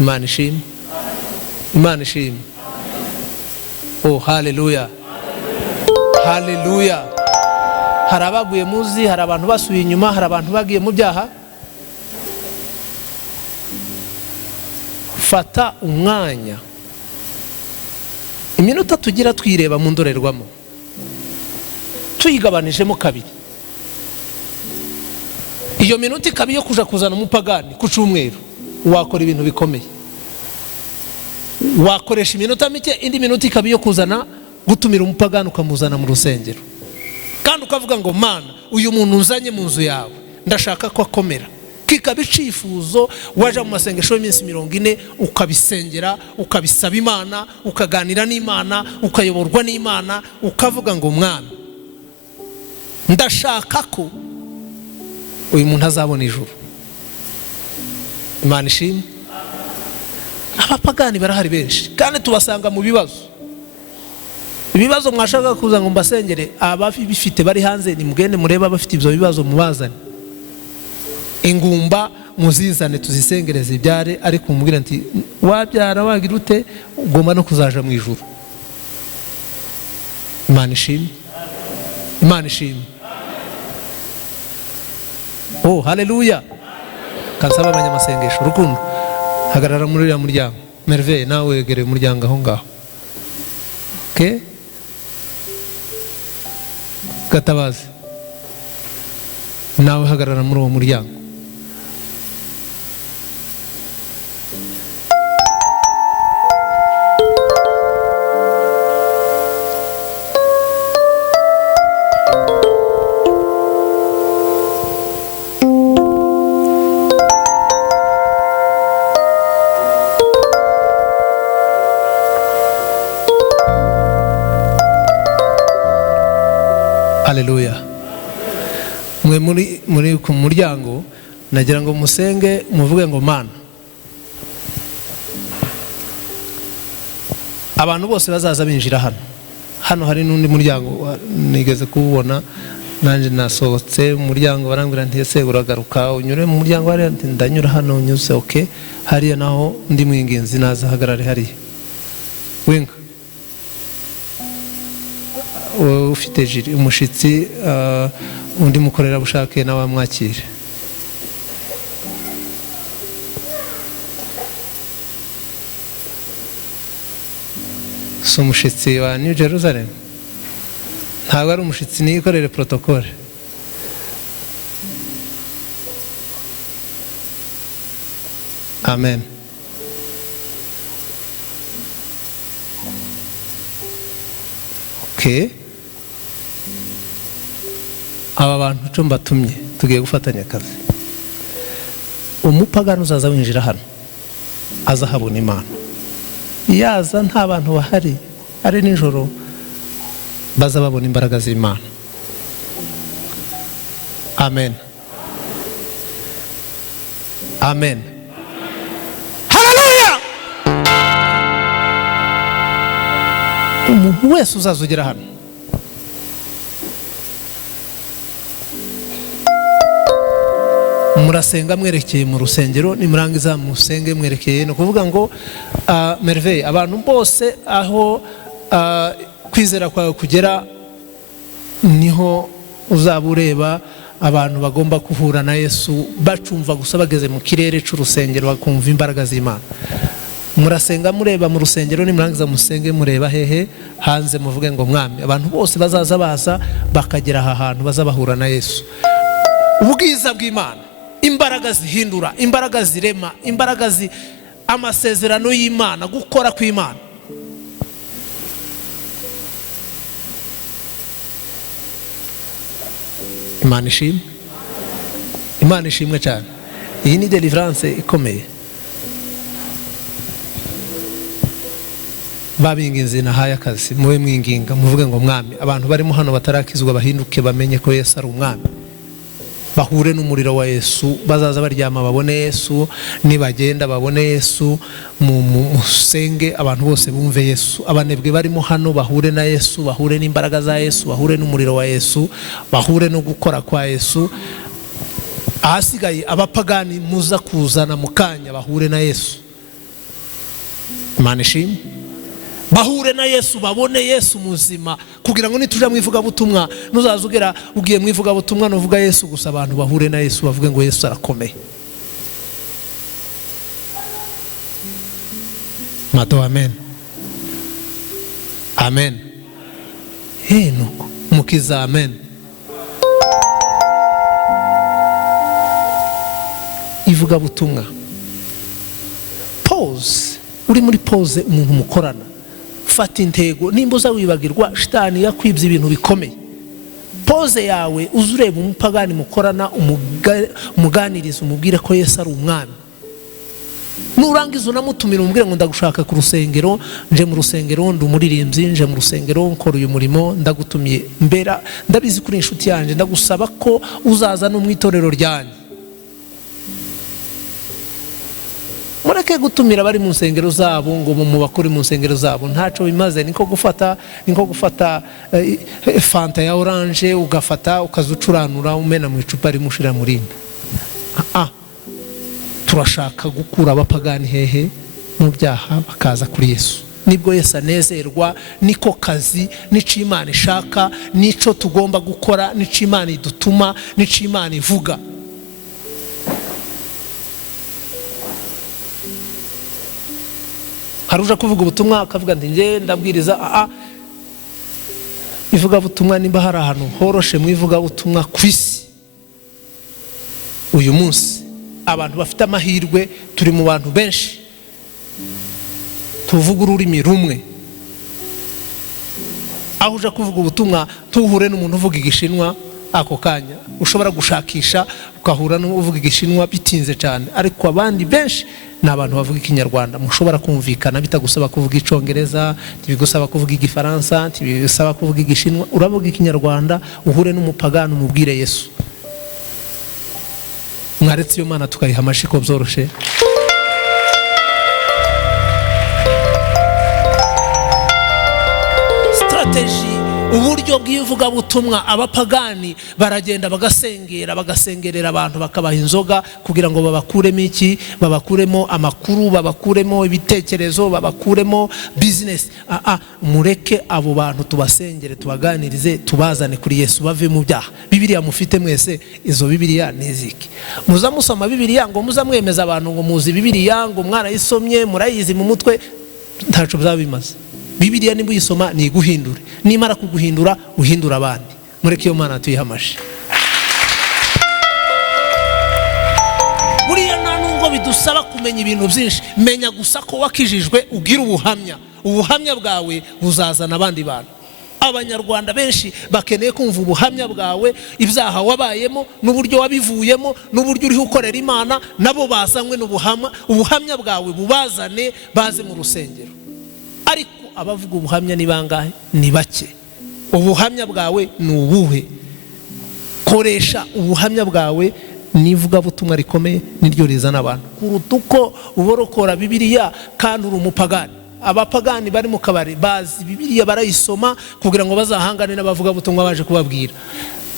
Imana ishimwe. Imana ishimwe. Oh, haleluya. Haleluya. Hari abaguye muzi, hari abantu basubiye inyuma, hari abantu bagiye mu byaha. Fata umwanya, iminota tugira twireba mu ndorerwamo. tuyigabanijemo kabiri. Iyo minota ikaba iyo kuja kuzana umupagani ku cyumweru, wakora ibintu bikomeye. Wakoresha iminota mike, indi minota ikaba iyo kuzana gutumira umupagani ukamuzana mu rusengero, kandi ukavuga ngo Mana, uyu muntu uzanye mu nzu yawe ndashaka ko akomera. Kikaba icifuzo waje mu masengesho y'iminsi 40 ukabisengera, ukabisaba Imana, ukaganira n'Imana, ukayoborwa n'Imana, ukavuga ngo Mwami, ndashaka ko uyu muntu azabona ijuru. Imana ishimwe. Abapagani barahari benshi kandi tubasanga mu bibazo. Ibibazo mwashaka kuza ngo mbasengere, abafite bari hanze nimugende mureba abafite ibyo bibazo mubazane. Ingumba muzizane tuzisengereze ibyare, ariko umubwira nti wabyara wagira ute ugomba no kuzaja mu ijuru. Imana ishimwe. Imana ishimwe. Oh, haleluya. Kansaba abanyamasengesho rukundo, hagarara muri uriya muryango. Merveille, nawe wegere umuryango aho ngaho. Okay? Gatabazi, nawe hagarara muri uwo muryango. Haleluya. Mwe muri ku muryango nagira ngo musenge muvuge ngo Mana, abantu bose bazaza binjira hano hari n'undi muryango nigeze kubona, nanje nasohotse mu muryango barambwira nti ese uragaruka unyure mu muryango hari, ndanyura hano unyuze. Okay, hariya naho ndi mwinginzi naza hagarare hariya. Winga ufite jiri umushitsi, undi mukorera bushake nawe amwakire. So umushitsi wa New Jerusalem ntabwo ari umushitsi, niyikorere protocole. Amen. Okay, aba bantu cyo mbatumye tugiye gufatanya akazi. Umupagano uzaza winjira hano azahabona Imana. Yaza nta bantu bahari, ari nijoro, baza babona imbaraga z'Imana. Amen. Amen. Haleluya. Umuntu wese uzazugera hano murasenga mwerekeye mu rusengero, nimurangiza musenge mwerekeye. No kuvuga ngo Merveille, abantu bose aho kwizera kwawe kugera niho uzaba ureba abantu bagomba kuhura na Yesu, bacumva gusa bageze mu kirere cy'urusengero bakumva imbaraga z'Imana. Murasenga mureba mu rusengero, nimurangiza musenge mureba hehe hanze, muvuge ngo Mwami, abantu bose bazaza baza bakagera aha hantu bazabahura na Yesu. Ubwiza bw'Imana, imbaraga zihindura, imbaraga zirema, imbaraga amasezerano y'Imana, gukora kw'Imana. Imana ishimwe. Imana ishimwe cyane. Iyi ni deliverance ikomeye. Babinginze nahaye akazi, muwe mwinginga muvuge ngo Mwami, abantu barimo hano batarakizwa bahinduke, bamenye ko Yesu ari umwami, bahure n'umuriro wa Yesu, bazaza baryama babone Yesu, nibagenda babone Yesu. Musenge abantu bose bumve Yesu. Abanebwe barimo hano bahure na Yesu, bahure n'imbaraga za Yesu, bahure n'umuriro wa Yesu, bahure no gukora kwa Yesu. Ahasigaye abapagani muza kuzana mukanya bahure na Yesu. Imana ishimwe. Bahure na Yesu, babone Yesu muzima, kugira ngo nituja mwivuga butumwa nuzazugera ugiye mwivuga butumwa novuga Yesu gusa, abantu bahure na Yesu bavuge ngo Yesu arakomeye. Mato amen. Amen. Nuko umukiza. Amen. Ivugabutumwa, pause, uri muri pause umuntu mukorana, fata intego. Nimba uza wibagirwa, shitani yakwibye ibintu bikomeye. Pause yawe uzureba umupagani mukorana, umuganiriza, umubwire ko Yesu ari umwami. Nurangiza unamutumira umubwire ngo ndagushaka ku rusengero, nje mu rusengero ndi umuririmbyi, nje mu rusengero nkora uyu murimo, ndagutumiye mbera, ndabizi kuri inshuti yanjye, ndagusaba ko uzaza no mu itorero ryanjye. Mureke gutumira bari mu nsengero zabo ngo mu bakuri mu nsengero zabo, ntaco bimaze. Niko gufata fanta ya orange ugafata ukazucuranura umena mu icupa rimushira murinda. Turashaka gukura abapagani hehe mu byaha bakaza kuri Yesu. Nibwo Yesu anezerwa, niko kazi, nico Imana ishaka, nico tugomba gukora, nico Imana idutuma, nico Imana ivuga. Haruja kuvuga ubutumwa akavuga ndi nje ndabwiriza. Ivuga ubutumwa nimba hari ahantu horoshe mu ivuga ubutumwa kwisi uyu munsi, abantu bafite amahirwe, turi mu bantu benshi tuvuga ururimi rumwe. Aho uja kuvuga ubutumwa tuhure n'umuntu uvuga igishinwa, ako kanya ushobora gushakisha ukahura n'uvuga igishinwa bitinze cyane. Ariko abandi benshi ni abantu bavuga ikinyarwanda, mushobora kumvikana bitagusaba kuvuga icongereza, ntibigusaba kuvuga igifaransa, ntibigusaba kuvuga igishinwa. Uravuga ikinyarwanda, uhure n'umupagani umubwire Yesu. Mwaretse iyo Mana tukayiha amashiko byoroshe. Strategy, uburyo bw'ivuga butumwa, abapagani baragenda bagasengerera abantu, bakabaha inzoga kugira ngo babakuremo iki, babakuremo amakuru, babakuremo ibitekerezo, babakuremo business. Mureke abo bantu tubasengere, tubaganirize, tubazane kuri Yesu, bave mu byaha. Bibiliya mufite mwese, izo Bibiliya niziki? Muza musoma Bibiliya ngo muza mwemeza abantu ngo muzi Bibiliya, ngo mwarayisomye murayizi mu mutwe, ntaco byabimaze. Bibiliya nimba uyisoma ni guhindura, nimara kuguhindura uhindura abandi. Mureke iyo Mana tuyihamashe. Buriya nta nubwo bidusaba kumenya ibintu byinshi, menya gusa ko wakijijwe, ugira ubuhamya bwawe buzazana abandi bantu. Abanyarwanda benshi bakeneye kumva ubuhamya bwawe, ibyaha wabayemo n'uburyo wabivuyemo n'uburyo uri ukorera Imana, nabo bazanywe ubuhamya bwawe bubazane, baze mu rusengero. Ariko abavuga ubuhamya ni bangahe? Ni bake. Ubuhamya bwawe ni ubuhe? Koresha ubuhamya bwawe nivuga butumwa rikomeye, niryo rizana abantu kuruta uko uborokora Bibiliya kandi uri umupagani. Abapagani bari mu kabari bazi Bibiliya, barayisoma kugira ngo bazahangane n'abavuga butumwa baje kubabwira.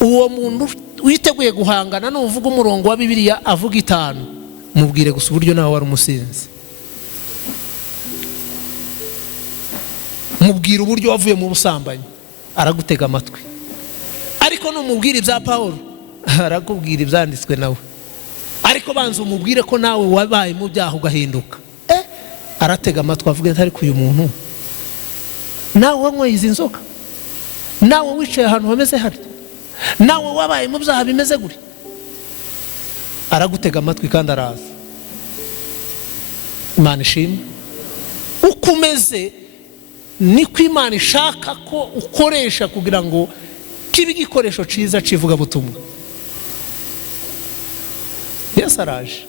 Uwo muntu witeguye guhangana n'uvuga umurongo wa Bibiliya avuga 5, mubwire gusa uburyo nawe wari umusinzi. Mubwira uburyo wavuye mu busambanyi, aragutega amatwi. Ariko numubwira ibya Paulo, arakubwira ibyanditswe nawe. Ariko banza umubwire ko nawe wabaye mu byaha ugahinduka, aratega amatwi avuga ati ariko uyu muntu nawe wanyweye izi nzoga, nawe wicaye ahantu hameze hatyo, nawe wabaye mu byaha bimeze guri, aragutega amatwi kandi araza. Imana ishimwe. Ukomeze niko Imana ishaka ko ukoresha kugira ngo kibe igikoresho ciza civuga butumwa. Yesu araje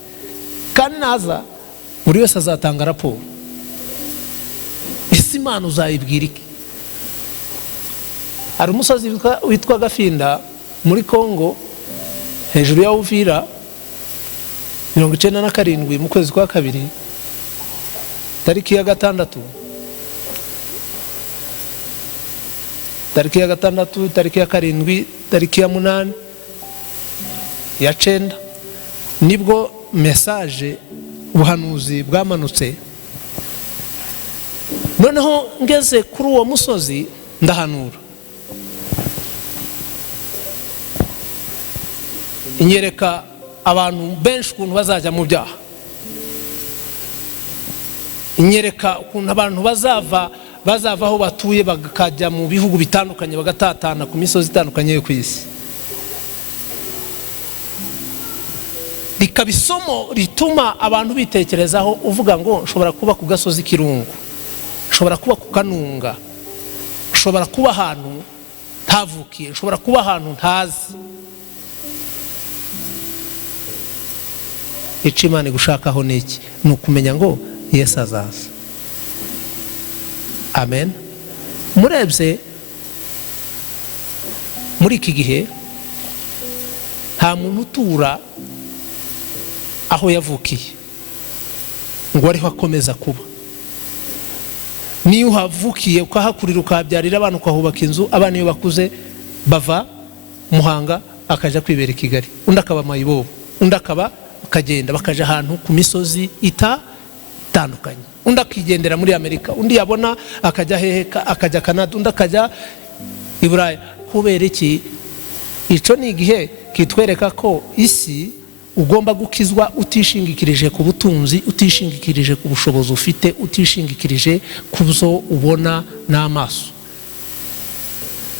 kandi naza, buri wese azatanga raporo. Ese Imana uzayibwira iki? Hari umusozi witwa Gafinda muri Kongo, hejuru ya Uvira, 97 mu kwezi kwa 2 tariki ya 6, tariki ya 6, tariki ya 7, tariki ya 8, ya 9, nibwo message ubuhanuzi bwamanutse. Noneho ngeze kuri uwo musozi ndahanura, inyereka abantu benshi ukuntu bazajya mu byaha. inyereka ukuntu abantu bazava aho batuye bakajya mu bihugu bitandukanye bagatatana ku misozi itandukanye yo ku isi. Rikaba isomo rituma abantu bitekerezaho, uvuga ngo nshobora kuba ku gasozi Kirungu, nshobora kuba ku Kanunga, nshobora kuba ahantu ntavukiye, nshobora kuba ahantu ntazi. Icyo Imana igushakaho ni iki? Ni ukumenya ngo Yesu azaza. Amen. Murebye muri iki gihe nta muntu utura aho yavukiye ngo ariho akomeza kuba. Niyo uhavukiye ukahakurira ukahabyarira abana ukahubaka inzu, abana iyo bakuze bava Muhanga akaja kwibera i Kigali, undi akaba Mayibobo, undi akagenda bakaja ahantu ku misozi itandukanye, undi akigendera muri Amerika, undi yabona akajya hehe, akajya Canada, undi akajya i Burayi. Kubera iki? Ico ni igihe kitwereka ko isi ugomba gukizwa utishingikirije ku butunzi, utishingikirije ku bushobozi ufite, utishingikirije ku byo ubona n'amaso.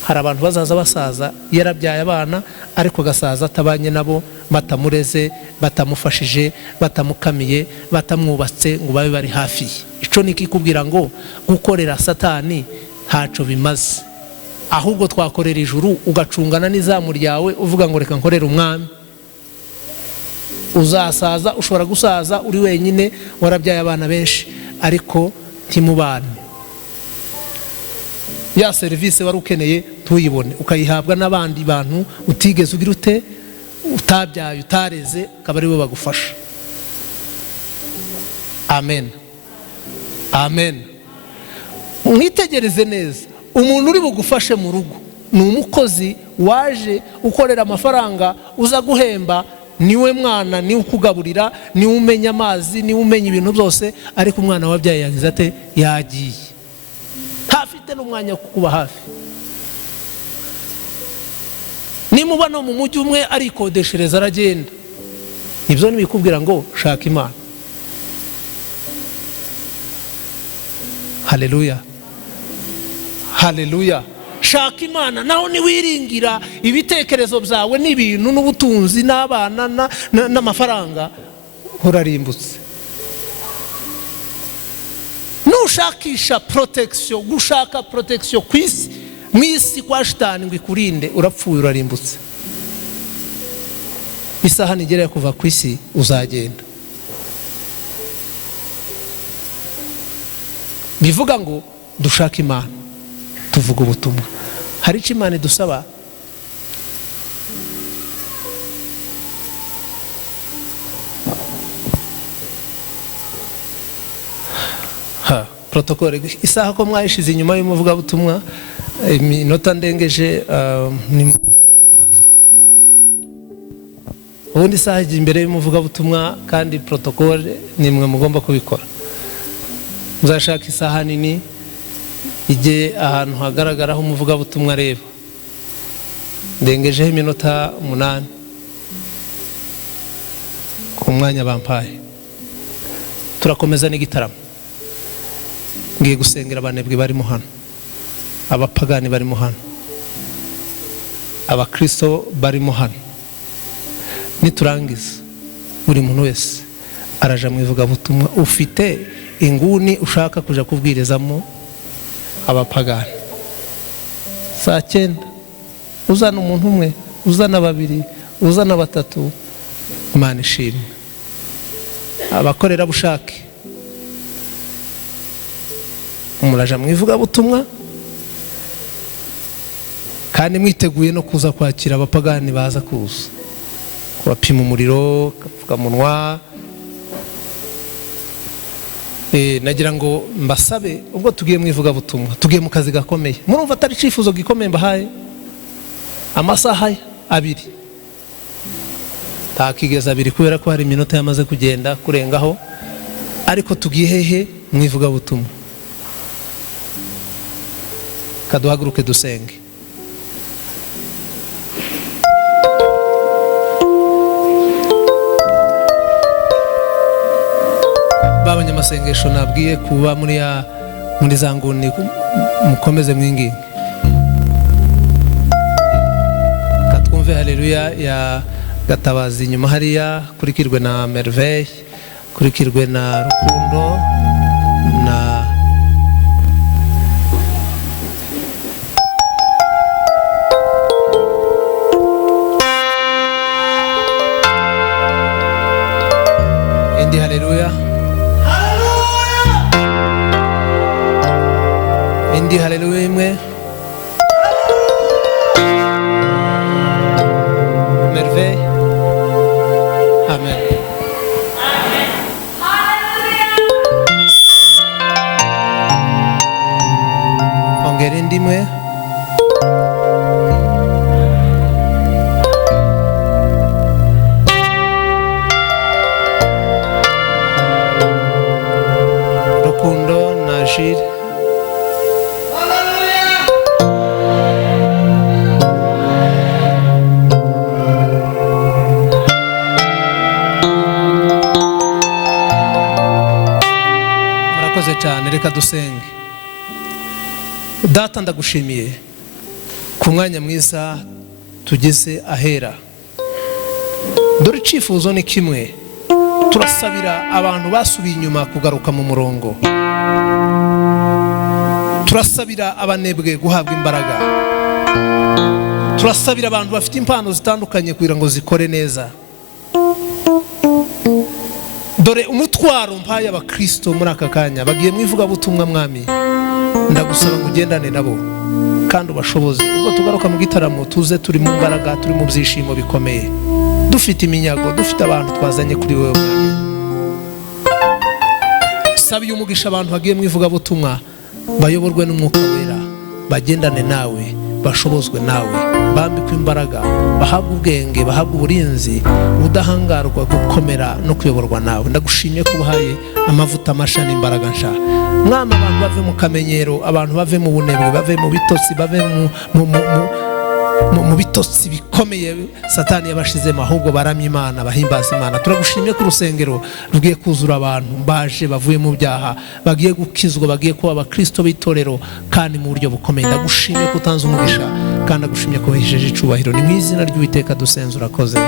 Hari abantu bazaza basaza yarabyaye abana ariko gasaza atabanye nabo, batamureze, batamufashije, batamukamiye, batamwubatse ngo babe bari hafi. Ico ni kikubwira ngo gukorera Satani ntaco bimaze, ahubwo twakorera ijuru ugacungana n'izamu ryawe uvuga ngo reka nkorera umwami. Uzasaza, ushobora gusaza uri wenyine warabyaye abana benshi ariko ntimubane, ya serivisi wari ukeneye tuyibone, ukayihabwa n'abandi bantu utigeze ugira ute, utabyaye, utareze, akaba ari bo bagufasha. Amen. Amen. Mwitegereze neza, umuntu uri bugufashe mu rugo ni umukozi waje ukorera amafaranga, uza guhemba, niwe mwana, niwe ukugaburira, niwe umenya amazi, niwe umenya ibintu byose, ariko umwana wabyaye yagize ate, yagiye, ntafite n'umwanya wo kukuba hafi. Nimuba no mu mujyi umwe arikodeshereza aragenda. Ibyo nibikubwira ngo shaka Imana. Haleluya. Haleluya. Shaka Imana, naho niwiringira ibitekerezo byawe n'ibintu n'ubutunzi n'abana n'amafaranga, urarimbutse. Nushakisha protection, gushaka protection kwisi, mwisi kwa shitani ngo ikurinde, urapfuye, urarimbutse. Isaha nigera kuva kwisi uzagenda. Bivuga ngo dushaka Imana, tuvuga ubutumwa. Hari icyo Imana idusaba? Protokole isaha ko mwayishize inyuma y'umuvuga butumwa, iminota ndengeje ubundi isaha ijya imbere y'umuvuga butumwa, kandi protokole nimwe mugomba kubikora. Muzashaka isaha nini ijye ahantu hagaragaraho umuvuga butumwa reba. Ndengejeho iminota 8 ku mwanya bampaye. Turakomeza n'igitaramo. Ngiye gusengera abanebwe barimo hano, abapagani barimo hano, abakristo barimo hano. Niturangiza buri muntu wese araja mu ivuga butumwa. Ufite inguni ushaka kuja kubwirizamo abapagani, saa 9 uzana umuntu umwe, uzana 2, uzana 3, Imana ishimwe. Abakorera bushake muraja mu ivuga butumwa, kandi mwiteguye no kuza kwakira abapagani baza kuza kubapima umuriro, kavuga munwa. Nagira ngo mbasabe, ubwo tugiye mu ivuga butumwa, tugiye mu kazi gakomeye. Murumva atari cifuzo gikomeye mbahaye? Amasaha 2 takigeza 2 kubera ko hari iminota yamaze kugenda kurengaho, ariko tugiye hehe? Mu ivuga butumwa. Kaduhaguruke dusenge. b'abanyamasengesho nabwiye kuba muri za nguni mukomeze mwinginge. Katwumve haleluya ya Gatabazi nyuma hariya kurikirwe na Merveille, kurikirwe na Rukundo na Indi. Haleluya, Indi. Haleluya imwe. Merveille. Amen. Ongera indi imwe. Rukundo na Gilles. Murakoze cyane, reka dusenge. Data ndagushimiye ku mwanya mwiza tugeze ahera. Dore icifuzo ni kimwe, turasabira abantu basubiye inyuma kugaruka mu murongo. Turasabira abanebwe guhabwa imbaraga. Turasabira abantu bafite impano zitandukanye kugira ngo zikore neza. Dore umutwaro mpaye abakristo muri aka kanya bagiye mwivuga butumwa mwami, ndagusaba ngo ugendane nabo kandi ubashoboze. Ubwo tugaruka mu gitaramo tuze turi mu mbaraga, turi mu byishimo bikomeye, dufite iminyago, dufite abantu twazanye kuri wewe mwami. Sabiye umugisha abantu bagiye mwivuga butumwa, bayoborwe n'umwuka wera, bagendane nawe, bashobozwe nawe, bambikwe imbaraga, bahabwe ubwenge, bahabwe uburinzi, ubudahangarwa, gukomera no kuyoborwa nawe. Ndagushimiye ko ubahaye amavuta masha n'imbaraga nsha mwami. Abantu bave mu kamenyero, abantu bave mu bunebwe, bave mu bitotsi, bave mu bitotsi bikomeye Satani yabashizemo, ahubwo baramya Imana, bahimbaza Imana. Turagushimiye ko urusengero rugiye kuzura abantu baje bavuye mu byaha, bagiye gukizwa, bagiye kuba abakristo b'itorero kandi mu buryo bukomeye. Ndagushimiye ko utanze umugisha kandi ndagushimiye ko wahesheje icubahiro. Ni mu izina ry'Uwiteka dusenze, urakoze.